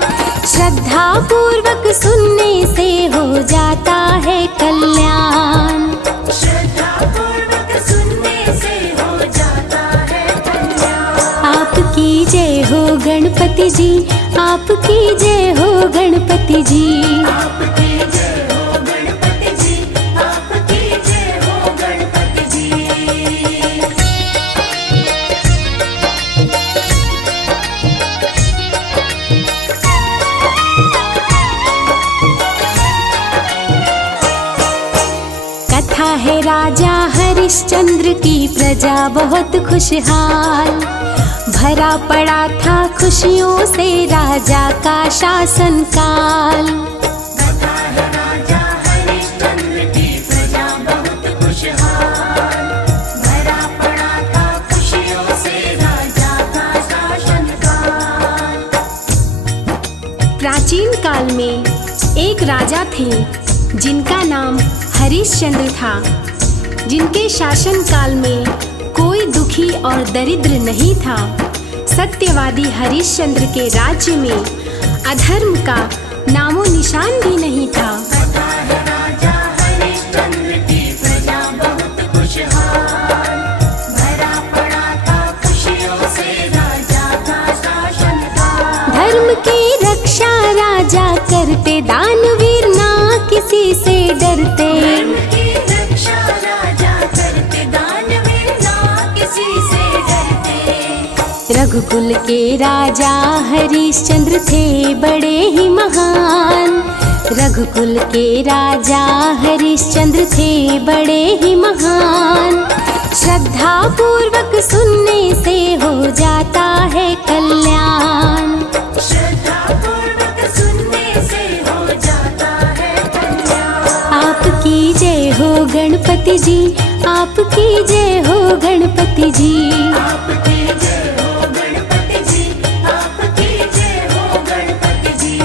श्रद्धा पूर्वक सुनने से हो जाता है कल्याण। श्रद्धा पूर्वक सुनने से हो जाता है कल्याण। आपकी जय हो गणपति जी, आपकी जय हो गणपति जी। आपकी जय हो गणपति जी, आपकी जय हो गणपति जी। कथा है राजा हरिश्चंद्र की, प्रजा बहुत खुशहाल। भरा पड़ा था खुशियों से राजा का शासन काल। कथा है राजा हरिश्चंद्र की, प्रजा बहुत खुशहाल। भरा पड़ा था खुशियों से राजा का शासन काल। प्राचीन काल में एक राजा थे जिनका नाम हरिश्चंद्र था। जिनके शासन काल में कोई दुखी और दरिद्र नहीं था। सत्यवादी हरिश्चंद्र के राज्य में अधर्म का नामो निशान भी नहीं था। कथा है राजा हरिश्चंद्र की, प्रजा बहुत खुशहाल। भरा पड़ा था खुशियों से राजा का शासन काल। धर्म की रक्षा राजा करते, दानवीर ना किसी से डरते। धर्म की रक्षा राजा करते, दानवीर ना किसी से डरते। रघुकुल के राजा हरिश्चंद्र थे बड़े ही महान। रघुकुल के राजा हरिश्चंद्र थे बड़े ही महान। श्रद्धा पूर्वक सुनने से हो जाता है कल्याण। श्रद्धा पूर्वक सुनने से हो जाता है कल्याण। आपकी जय हो गणपति जी, आपकी जय हो गणपति जी। आपकी जय हो गणपति जी, आपकी जय हो गणपति जी।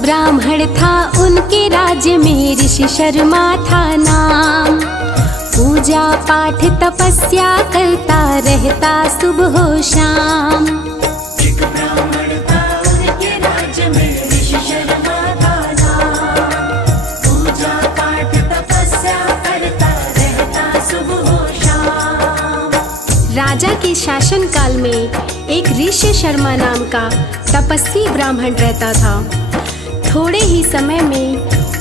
ब्राह्मण था उनके राज्य में, ऋषि शर्मा था नाम। पूजा पाठ तपस्या करता रहता सुबह शाम। एक राजा के शासन काल में एक ऋष्य शर्मा नाम का तपस्वी ब्राह्मण रहता था। थोड़े ही समय में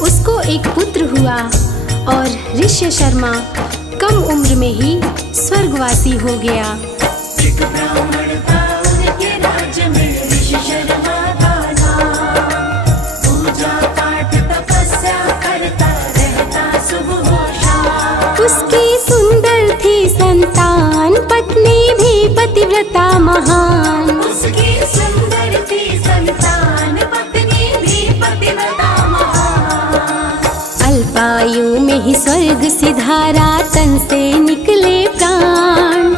उसको एक पुत्र हुआ और ऋष्य शर्मा कम उम्र में ही स्वर्गवासी हो गया। एक ब्राह्मण था उनके राज्य में ऋषि शर्मा का नाम। पूजा पाठ तपस्या करता रहता सुबह हो शाम। उसकी सुंदर थी संतान, पत्नी भी पतिव्रता महान। उसकी सुंदर थी संतान, पत्नी भी पतिव्रता महान। अल्पायु में ही स्वर्ग सिधारा, तन से निकले प्राण।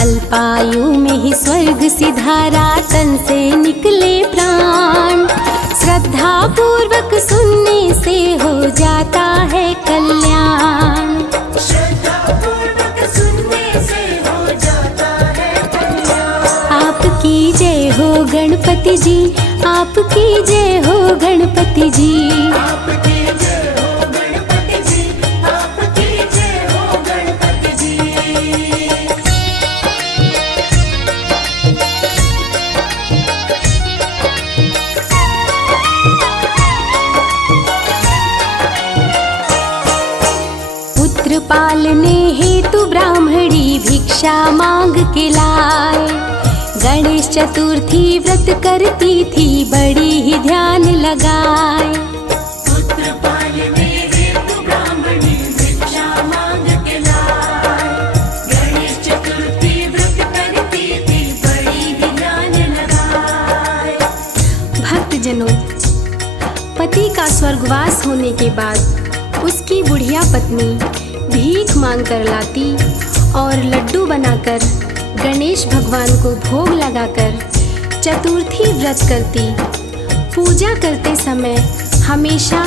अल्पायु में ही स्वर्ग सिधारा, तन से निकले प्राण। श्रद्धा पूर्वक सुनने से हो जाता है कल्याण। श्रद्धा पूर्वक सुनने से हो जाता है कल्याण। आपकी जय हो गणपति जी, आपकी जय हो गणपति जी। आपकी जय हो गणपति जी, आपकी जय हो गणपति जी। पुत्र पालने हेतु ब्राह्मणी भिक्षा मांग के लाए। गणेश चतुर्थी व्रत करती थी, बड़ी ही ध्यान लगाए। पुत्र पालने हेतु ब्राह्मणी भिक्षा मांग के लाए। गणेश चतुर्थी व्रत करती थी, बड़ी ही ध्यान लगाए। भक्तजनों, पति का स्वर्गवास होने के बाद उसकी बुढ़िया पत्नी भीख मांग कर लाती और लड्डू बनाकर गणेश भगवान को भोग लगाकर चतुर्थी व्रत करती। पूजा करते समय हमेशा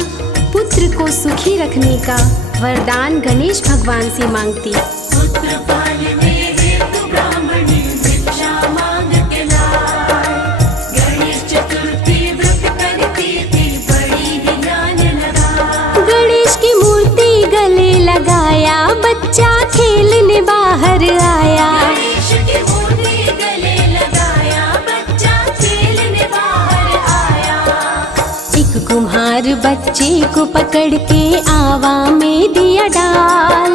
पुत्र को सुखी रखने का वरदान गणेश भगवान से मांगती। पुत्र पालने हेतु ब्राह्मणी भिक्षा मांग के लाए। गणेश चतुर्थी व्रत करती थी, बड़ी ही ध्यान लगाए। गणेश की मूर्ति गले लगाया, बच्चा खेलने बाहर आया। गणेश की मूर्ति गले लगाया, बच्चा खेलने बाहर आया। एक कुम्हार बच्चे को पकड़ के आवा में दिया डाल।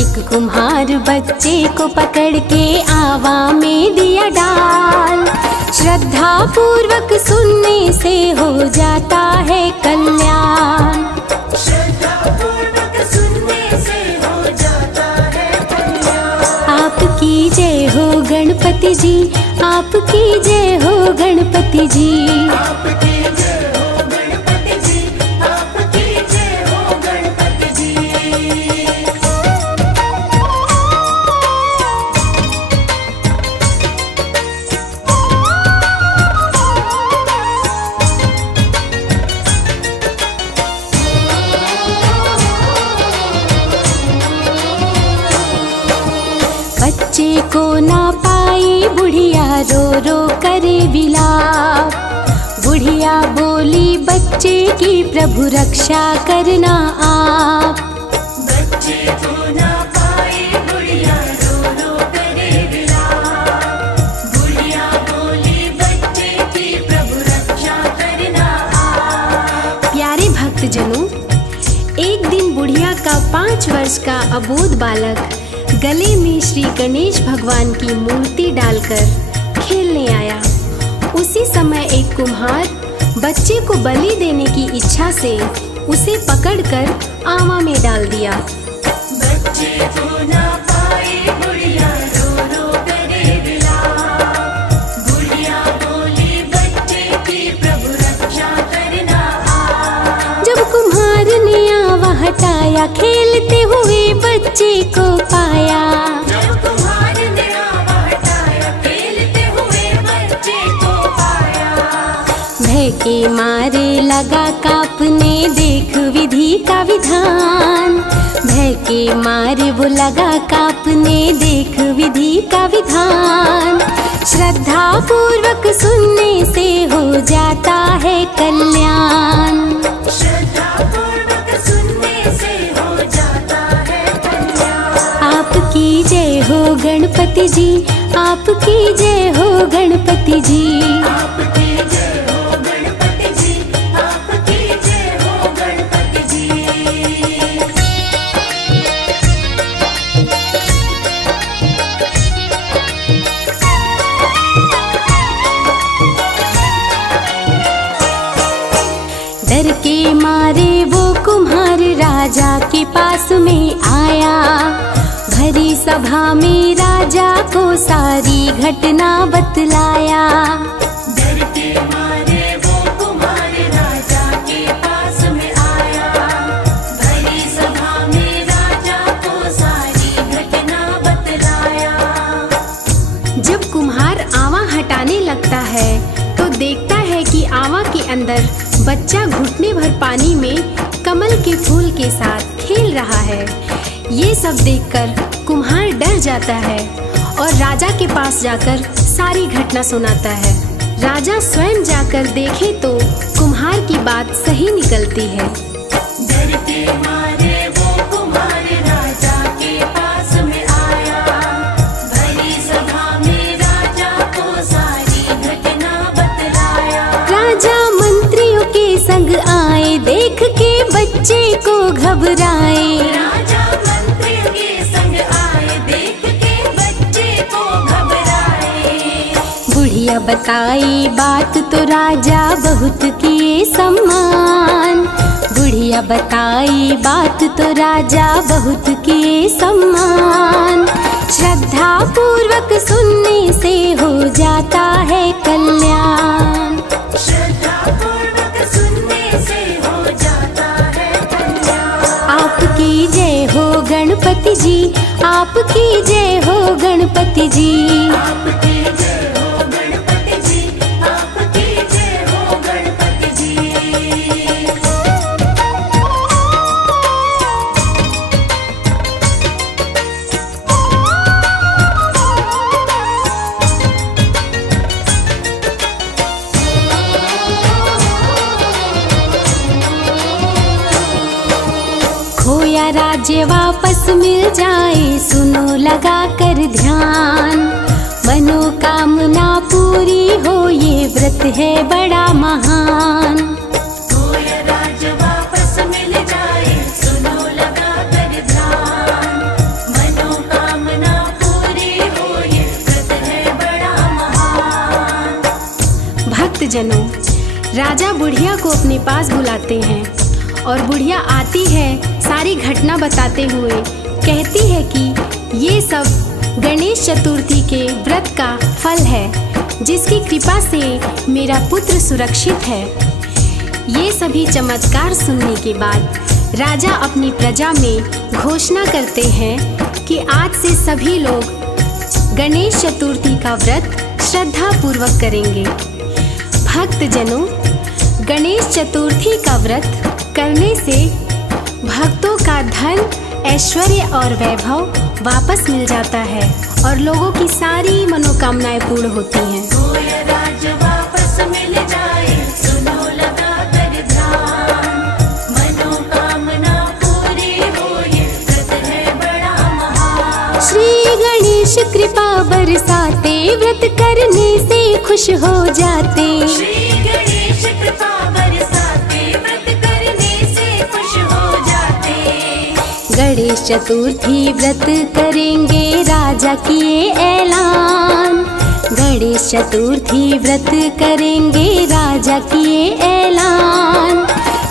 एक कुम्हार बच्चे को पकड़ के आवा में दिया डाल। श्रद्धा पूर्वक सुनने से हो जाता है कल्याण। श्रद्धा पूर्वक सुनने से हो जाता है कल्याण। आपकी जय हो गणपति जी, आपकी जय हो गणपति जी। आपकी जय हो गणपति जी, आपकी जय हो गणपति जी। बच्चे को ना पाई बुढ़िया, रो रो करे विलाप। बुढ़िया बोली बच्चे की, प्रभु रक्षा करना आप। बच्चे को ना पाए बुढ़िया, रो रो करे विलाप। बुढ़िया बोली बच्चे की, प्रभु रक्षा करना आप। प्यारे भक्तजनों, एक दिन बुढ़िया का 5 वर्ष का अबोध बालक गले में श्री गणेश भगवान की मूर्ति डालकर खेलने आया। उसी समय एक कुम्हार बच्चे को बलि देने की इच्छा से उसे पकड़कर आवा में डाल दिया। बच्चे को ना पाए बुढ़िया, रो रो करे विलाप। बुढ़िया बोली बच्चे की, प्रभु रक्षा करना आप। जब कुम्हार ने आवा हटाया, खेलते हुए बच्चे को पाया। जब कुम्हार ने आवा हटाया, खेलते हुए बच्चे को पाया। भय के मारे लगा कांपने, देख विधि का विधान। भय के मारे वो लगा कांपने, देख विधि का विधान। श्रद्धा पूर्वक सुनने से हो जाता है कल्याण। श्रद्धा पूर्वक सुनने से हो जाता है कल्याण। आपकी जय हो गणपति गणपति जी, आपकी जय हो गणपति जी। आपकी जय हो गणपति जी, आपकी जय हो गणपति जी। डर के मारे वो कुम्हार राजा के पास में आया। भरी सभा में राजा को सारी घटना बतलाया। डर के मारे वो कुम्हार राजा के पास में आया। भरी सभा में राजा को सारी घटना बतलाया। जब कुम्हार आवा हटाने लगता है तो देखता है कि आवा के अंदर बच्चा घुटने भर पानी में कमल के फूल के साथ खेल रहा है। ये सब देखकर कुम्हार डर जाता है और राजा के पास जाकर सारी घटना सुनाता है। राजा स्वयं जाकर देखे तो कुम्हार की बात सही निकलती है। डर के मारे वो कुम्हार राजा के पास में आया। भरी सभा में राजा को सारी घटना बतलाया। राजा मंत्रियों के संग आए, देख के बच्चे को घबराए। राजा मंत्रियों के संग आए, देख के बच्चे को घबराए। बुढ़िया बताई बात तो राजा बहुत किए सम्मान। बुढ़िया बताई बात तो राजा बहुत किए सम्मान। श्रद्धा पूर्वक सुनने से हो जाता है कल्याण। श्रद्धा पूर्वक सुनने से हो जाता है कल्याण। आपकी जय हो गणपति जी, आपकी जय हो गणपति जी। आपकी जय हो गणपति जी, आपकी जय हो गणपति जी। खोया राज्य वापस मिल जाए, सुनो लगा कर ध्यान। मनोकामना पूरी हो, ये व्रत है बड़ा महान। खोया राज्य वापस मिल जाए, सुनो लगा कर ध्यान। मनोकामना पूरी हो, ये व्रत है बड़ा महान। भक्तजनों, राजा बुढ़िया को अपने पास बुलाते हैं और बुढ़िया आती है सारी घटना बताते हुए कहती है कि ये सब गणेश चतुर्थी के व्रत का फल है, जिसकी कृपा से मेरा पुत्र सुरक्षित है। ये सभी चमत्कार सुनने के बाद राजा अपनी प्रजा में घोषणा करते हैं कि आज से सभी लोग गणेश चतुर्थी का व्रत श्रद्धा पूर्वक करेंगे। भक्तजनों, गणेश चतुर्थी का व्रत करने से भक्तों का धन, ऐश्वर्य और वैभव वापस मिल जाता है और लोगों की सारी मनोकामनाएं पूर्ण होती हैं। खोया राज्य वापस मिल जाए, सुनो लगा कर ध्यान। मनोकामना पूरी हो, ये व्रत है बड़ा महान। श्री गणेश कृपा बरसाते, व्रत करने से खुश हो जाते। श्री गणेश कृपा बरसाते, व्रत करने से खुश हो जाते। गणेश चतुर्थी व्रत करेंगे, राजा किए ऐलान। गणेश चतुर्थी व्रत करेंगे, राजा किए ऐलान।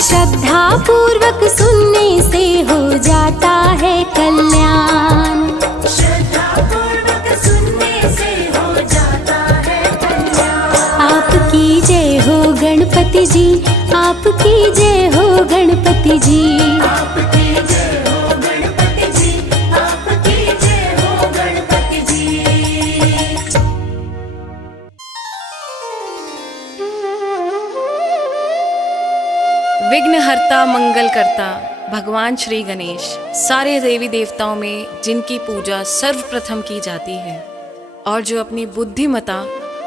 श्रद्धा पूर्वक सुनने से हो जाता है कल्याण। श्रद्धा पूर्वक सुनने से हो जाता है कल्याण। आपकी जय हो गणपति जी, आपकी जय हो गणपति जी। आपकी जय हो गणपति जी, आपकी जय हो गणपति जी। विघ्नहर्ता मंगल करता भगवान श्री गणेश सारे देवी देवताओं में जिनकी पूजा सर्वप्रथम की जाती है और जो अपनी बुद्धिमता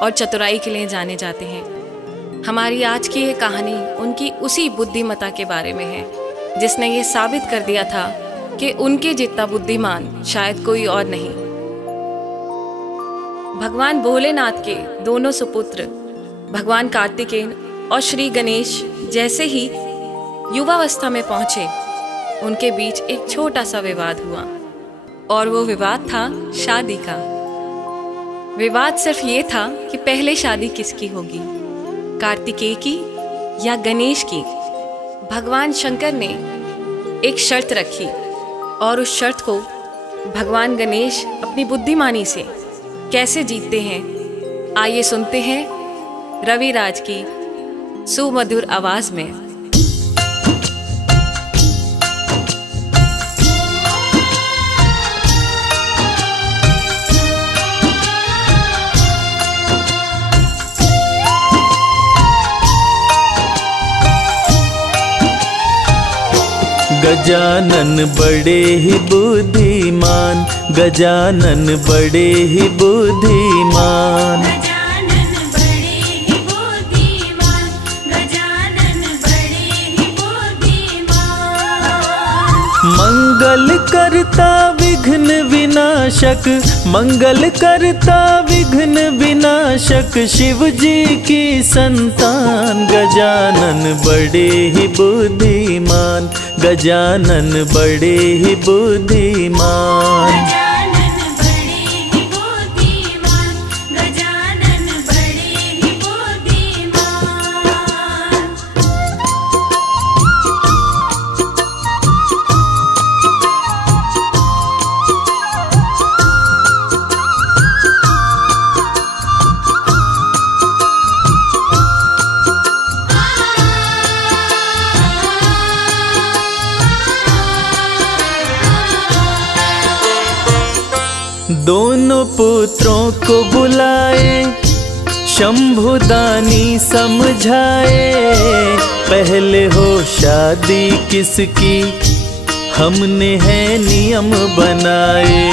और चतुराई के लिए जाने जाते हैं। हमारी आज की ये कहानी उनकी उसी बुद्धिमता के बारे में है जिसने ये साबित कर दिया था कि उनके जितना बुद्धिमान शायद कोई और नहीं। भगवान भोलेनाथ के दोनों सुपुत्र भगवान कार्तिकेय और श्री गणेश जैसे ही युवावस्था में पहुंचे, उनके बीच एक छोटा सा विवाद हुआ और वो विवाद था शादी का। विवाद सिर्फ ये था कि पहले शादी किसकी होगी, कार्तिकेय की या गणेश की। भगवान शंकर ने एक शर्त रखी और उस शर्त को भगवान गणेश अपनी बुद्धिमानी से कैसे जीतते हैं, आइए सुनते हैं रविराज की सुमधुर आवाज में। गजानन बड़े ही बुद्धिमान, गजानन बड़े ही बुद्धिमान, गजानन बड़े ही बुद्धिमान, गजानन बड़े ही बुद्धिमान। मंगल करता विघ्न विनाशक, मंगल करता विघ्न विनाशक, शिव जी की संतान। गजानन बड़े ही बुद्धिमान, गजानन बड़े ही बुद्धिमान, गजानन बड़े ही बुद्धिमान, गजानन बड़े ही बुद्धिमान। दोनों पुत्रों को बुलाए, शंभुदानी समझाए। पहले हो शादी किसकी, हमने है नियम बनाए।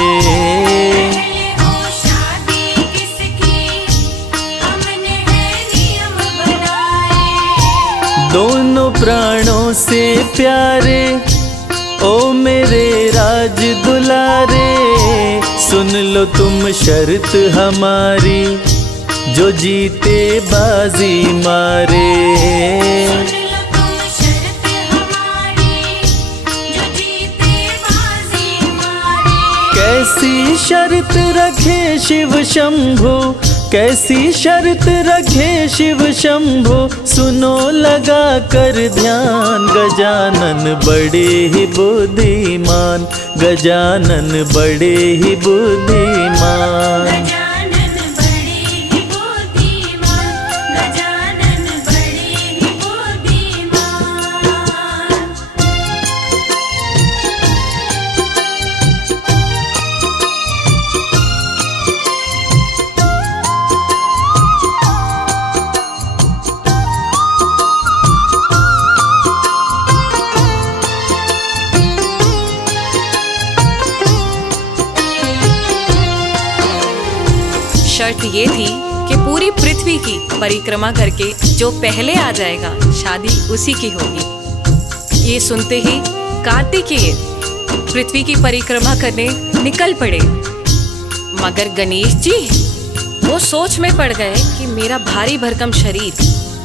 पहले हो शादी किसकी, हमने है नियम बनाए। दोनों प्राणों से प्यारे, ओ मेरे राज दुलारे। सुन लो तुम शर्त हमारी, जो जीते बाजी मारे। सुन लो तुम शर्त हमारी, जो जीते बाजी मारे। कैसी शर्त रखे शिव शंभो, कैसी शर्त रखे शिव शंभो। सुनो लगा कर ध्यान, गजानन बड़े ही बुद्धिमान, गजानन बड़े ही बुद्धिमान। गजानन बड़े ही बुद्धिमान, गजानन बड़े ही बुद्धिमान। शर्त ये थी कि पूरी पृथ्वी की परिक्रमा करके जो पहले आ जाएगा, शादी उसी की होगी। ये सुनते ही कार्तिकेय पृथ्वी की परिक्रमा करने निकल पड़े, मगर गणेश जी वो सोच में पड़ गए कि मेरा भारी भरकम शरीर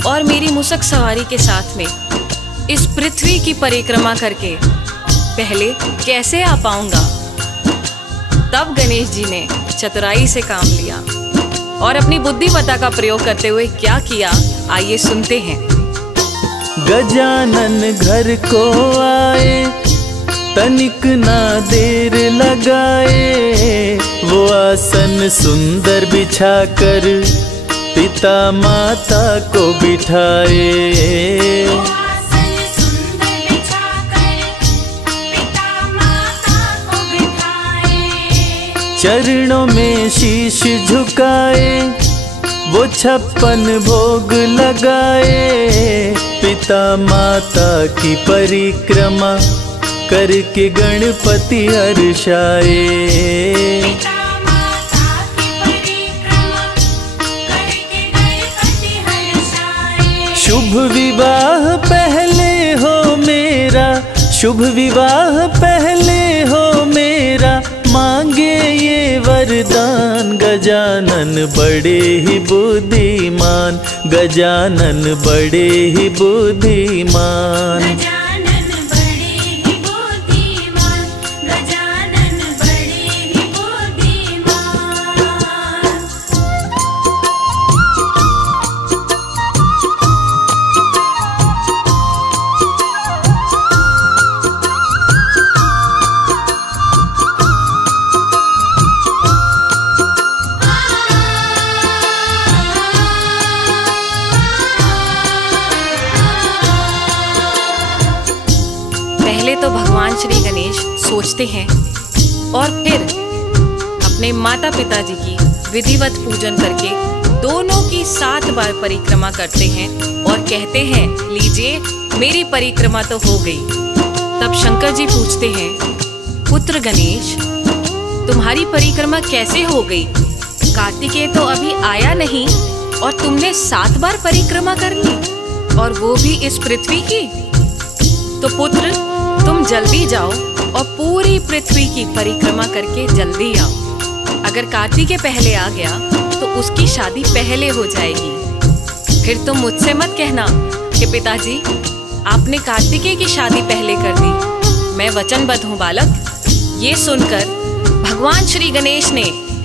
और मेरी मुसक सवारी के साथ में इस पृथ्वी की परिक्रमा करके पहले कैसे आ पाऊंगा। तब गणेश जी ने चतुराई से काम लिया और अपनी बुद्धिमत्ता का प्रयोग करते हुए क्या किया, आइए सुनते हैं। गजानन घर को आए, तनिक ना देर लगाए। वो आसन सुंदर बिछाकर पिता माता को बिठाए। आसन सुंदर बिछाकर पिता माता को बिठाए। चरणों में शीश झुकाए, वो 56 भोग लगाए। पिता माता की परिक्रमा करके गणपति हर्षाए। पिता माता की परिक्रमा करके गणपति हर्षाए। शुभ विवाह पहले हो मेरा, शुभ विवाह पहले हो मेरा। मांगे ये वरदान, गजानन गजानन बड़े ही बुद्धिमान, गजानन बड़े ही बुद्धिमान। गजानन बड़े ही बुद्धिमान, गजानन बड़े ही बुद्धिमान। पहले तो भगवान श्री गणेश सोचते हैं और फिर अपने माता पिता जी की विधिवत पूजन करके दोनों की 7 बार परिक्रमा करते हैं और कहते हैं, लीजिए मेरी परिक्रमा तो हो गई। तब शंकर जी पूछते हैं, पुत्र गणेश तुम्हारी परिक्रमा कैसे हो गई? कार्तिकेय तो अभी आया नहीं और तुमने 7 बार परिक्रमा कर ली, और वो भी इस पृथ्वी की। तो पुत्र तुम जल्दी जाओ और पूरी पृथ्वी की परिक्रमा करके जल्दी आओ। अगर कार्तिकेय पहले आ गया तो उसकी शादी पहले हो जाएगी। फिर तुम मुझसे मत कहना कि पिताजी आपने कार्तिकेय की शादी पहले कर दी। मैं वचनबद्ध हूँ बालक। ये सुनकर भगवान श्री गणेश ने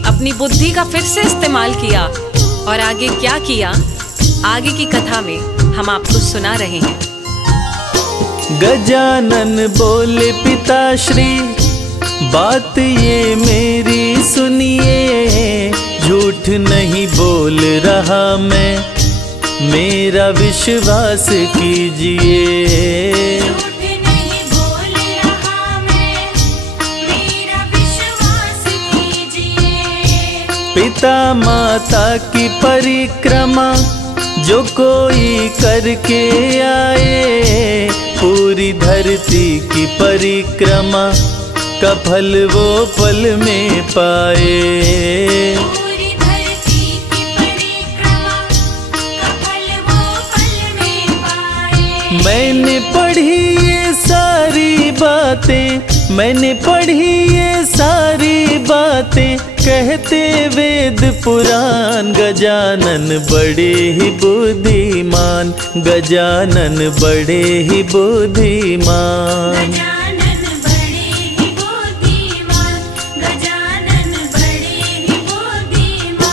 अपनी बुद्धि का फिर से इस्तेमाल किया और आगे क्या किया, आगे की कथा में हम आपको सुना रहे हैं। गजानन बोले पिताश्री, बात ये मेरी सुनिए, झूठ नहीं बोल रहा मैं, मेरा विश्वास कीजिए। झूठ नहीं बोल रहा मैं, मेरा विश्वास कीजिए। पिता माता की परिक्रमा जो कोई करके आए, पूरी धरती की परिक्रमा का फल वो पल में पाए। पूरी धरती की परिक्रमा का फल वो पल में पाए। मैंने पढ़ी ये सारी बातें, मैंने पढ़ी ये सारी बातें, कहते वेद पुराण, गजानन बड़े ही बुद्धिमान, गजानन बड़े ही बुद्धिमान। गजानन बड़े ही बुद्धिमान, गजानन बड़े ही बुद्धिमान।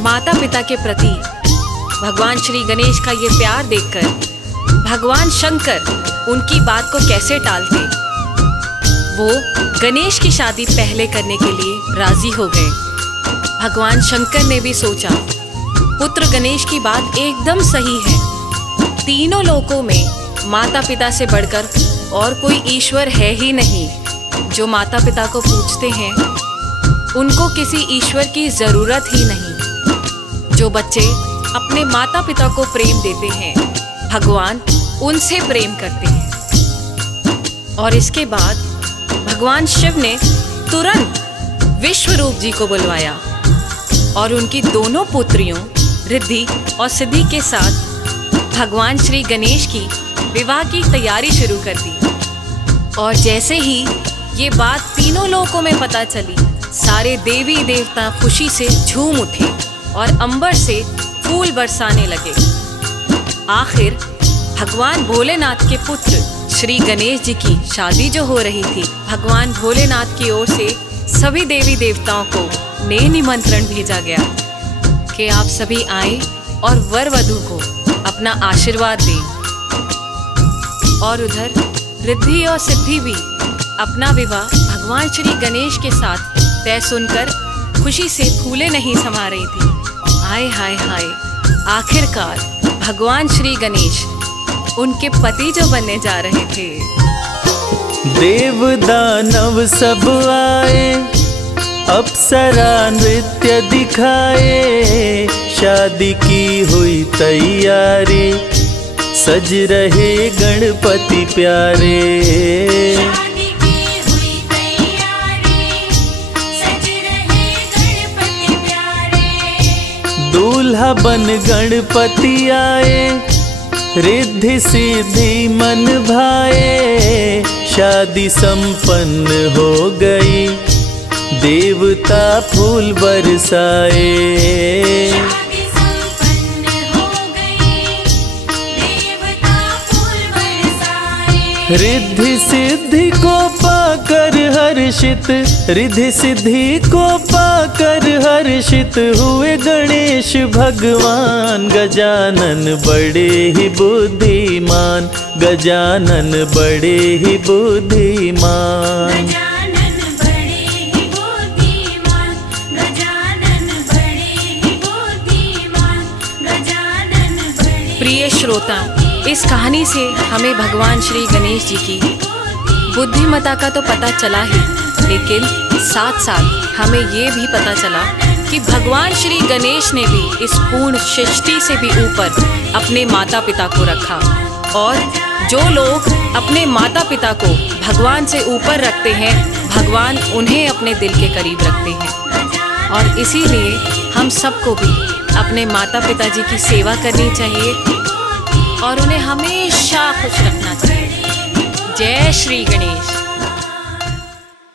माता पिता के प्रति भगवान श्री गणेश का ये प्यार देखकर भगवान शंकर उनकी बात को कैसे टालते। वो गणेश की शादी पहले करने के लिए राजी हो गए। भगवान शंकर ने भी सोचा, पुत्र गणेश की बात एकदम सही है। तीनों लोकों में माता पिता से बढ़कर और कोई ईश्वर है ही नहीं। जो माता पिता को पूजते हैं उनको किसी ईश्वर की जरूरत ही नहीं। जो बच्चे अपने माता पिता को प्रेम देते हैं, भगवान उनसे प्रेम करते हैं। और इसके बाद भगवान शिव ने तुरंत विश्वरूप जी को बुलवाया और उनकी दोनों पुत्रियों रिद्धि और सिद्धि के साथ भगवान श्री गणेश की विवाह की तैयारी शुरू कर दी। और जैसे ही ये बात तीनों लोकों में पता चली, सारे देवी देवता खुशी से झूम उठे और अंबर से फूल बरसाने लगे। आखिर भगवान भोलेनाथ के पुत्र श्री गणेश जी की शादी जो हो रही थी, भगवान भोलेनाथ की ओर से सभी देवी देवताओं को नए निमंत्रण भेजा गया कि आप सभी आए और वर वधू को अपना आशीर्वाद दें। और उधर रिद्धि और सिद्धि भी अपना विवाह भगवान श्री गणेश के साथ तय सुनकर खुशी से फूले नहीं समा रही थी। हाय हाय हाय, आखिरकार भगवान श्री गणेश उनके पति जो बनने जा रहे थे। देव दानव सब आए, अप्सरा नृत्य दिखाए, शादी की हुई तैयारी, सज रहे गणपति प्यारे। शादी की हुई तैयारी, सज रहे गणपति प्यारे। दूल्हा बन गणपति आए, रिद्धि सिद्धि मन भाए। शादी संपन्न हो गई, देवता फूल बरसाए। शादी संपन्न हो गई, देवता फूल बरसाए। रिद्धि सिद्धि को पाकर हर्षित, रिद्धि सिद्धि को पाकर हर्षित हुए गणेश भगवान। गजानन बड़े ही बुद्धिमान, गजानन बड़े ही बुद्धिमान। गजानन बड़े ही बुद्धिमान, गजानन बड़े ही बुद्धिमान, गजानन बड़े। प्रिय श्रोता, इस कहानी से हमें भगवान श्री गणेश जी की बुद्धिमता का तो पता चला ही, लेकिन साथ साथ हमें ये भी पता चला कि भगवान श्री गणेश ने भी इस पूर्ण सृष्टि से भी ऊपर अपने माता पिता को रखा। और जो लोग अपने माता पिता को भगवान से ऊपर रखते हैं, भगवान उन्हें अपने दिल के करीब रखते हैं। और इसीलिए हम सबको भी अपने माता पिता जी की सेवा करनी चाहिए और उन्हें हमेशा खुश रखना चाहिए। जय श्री गणेश।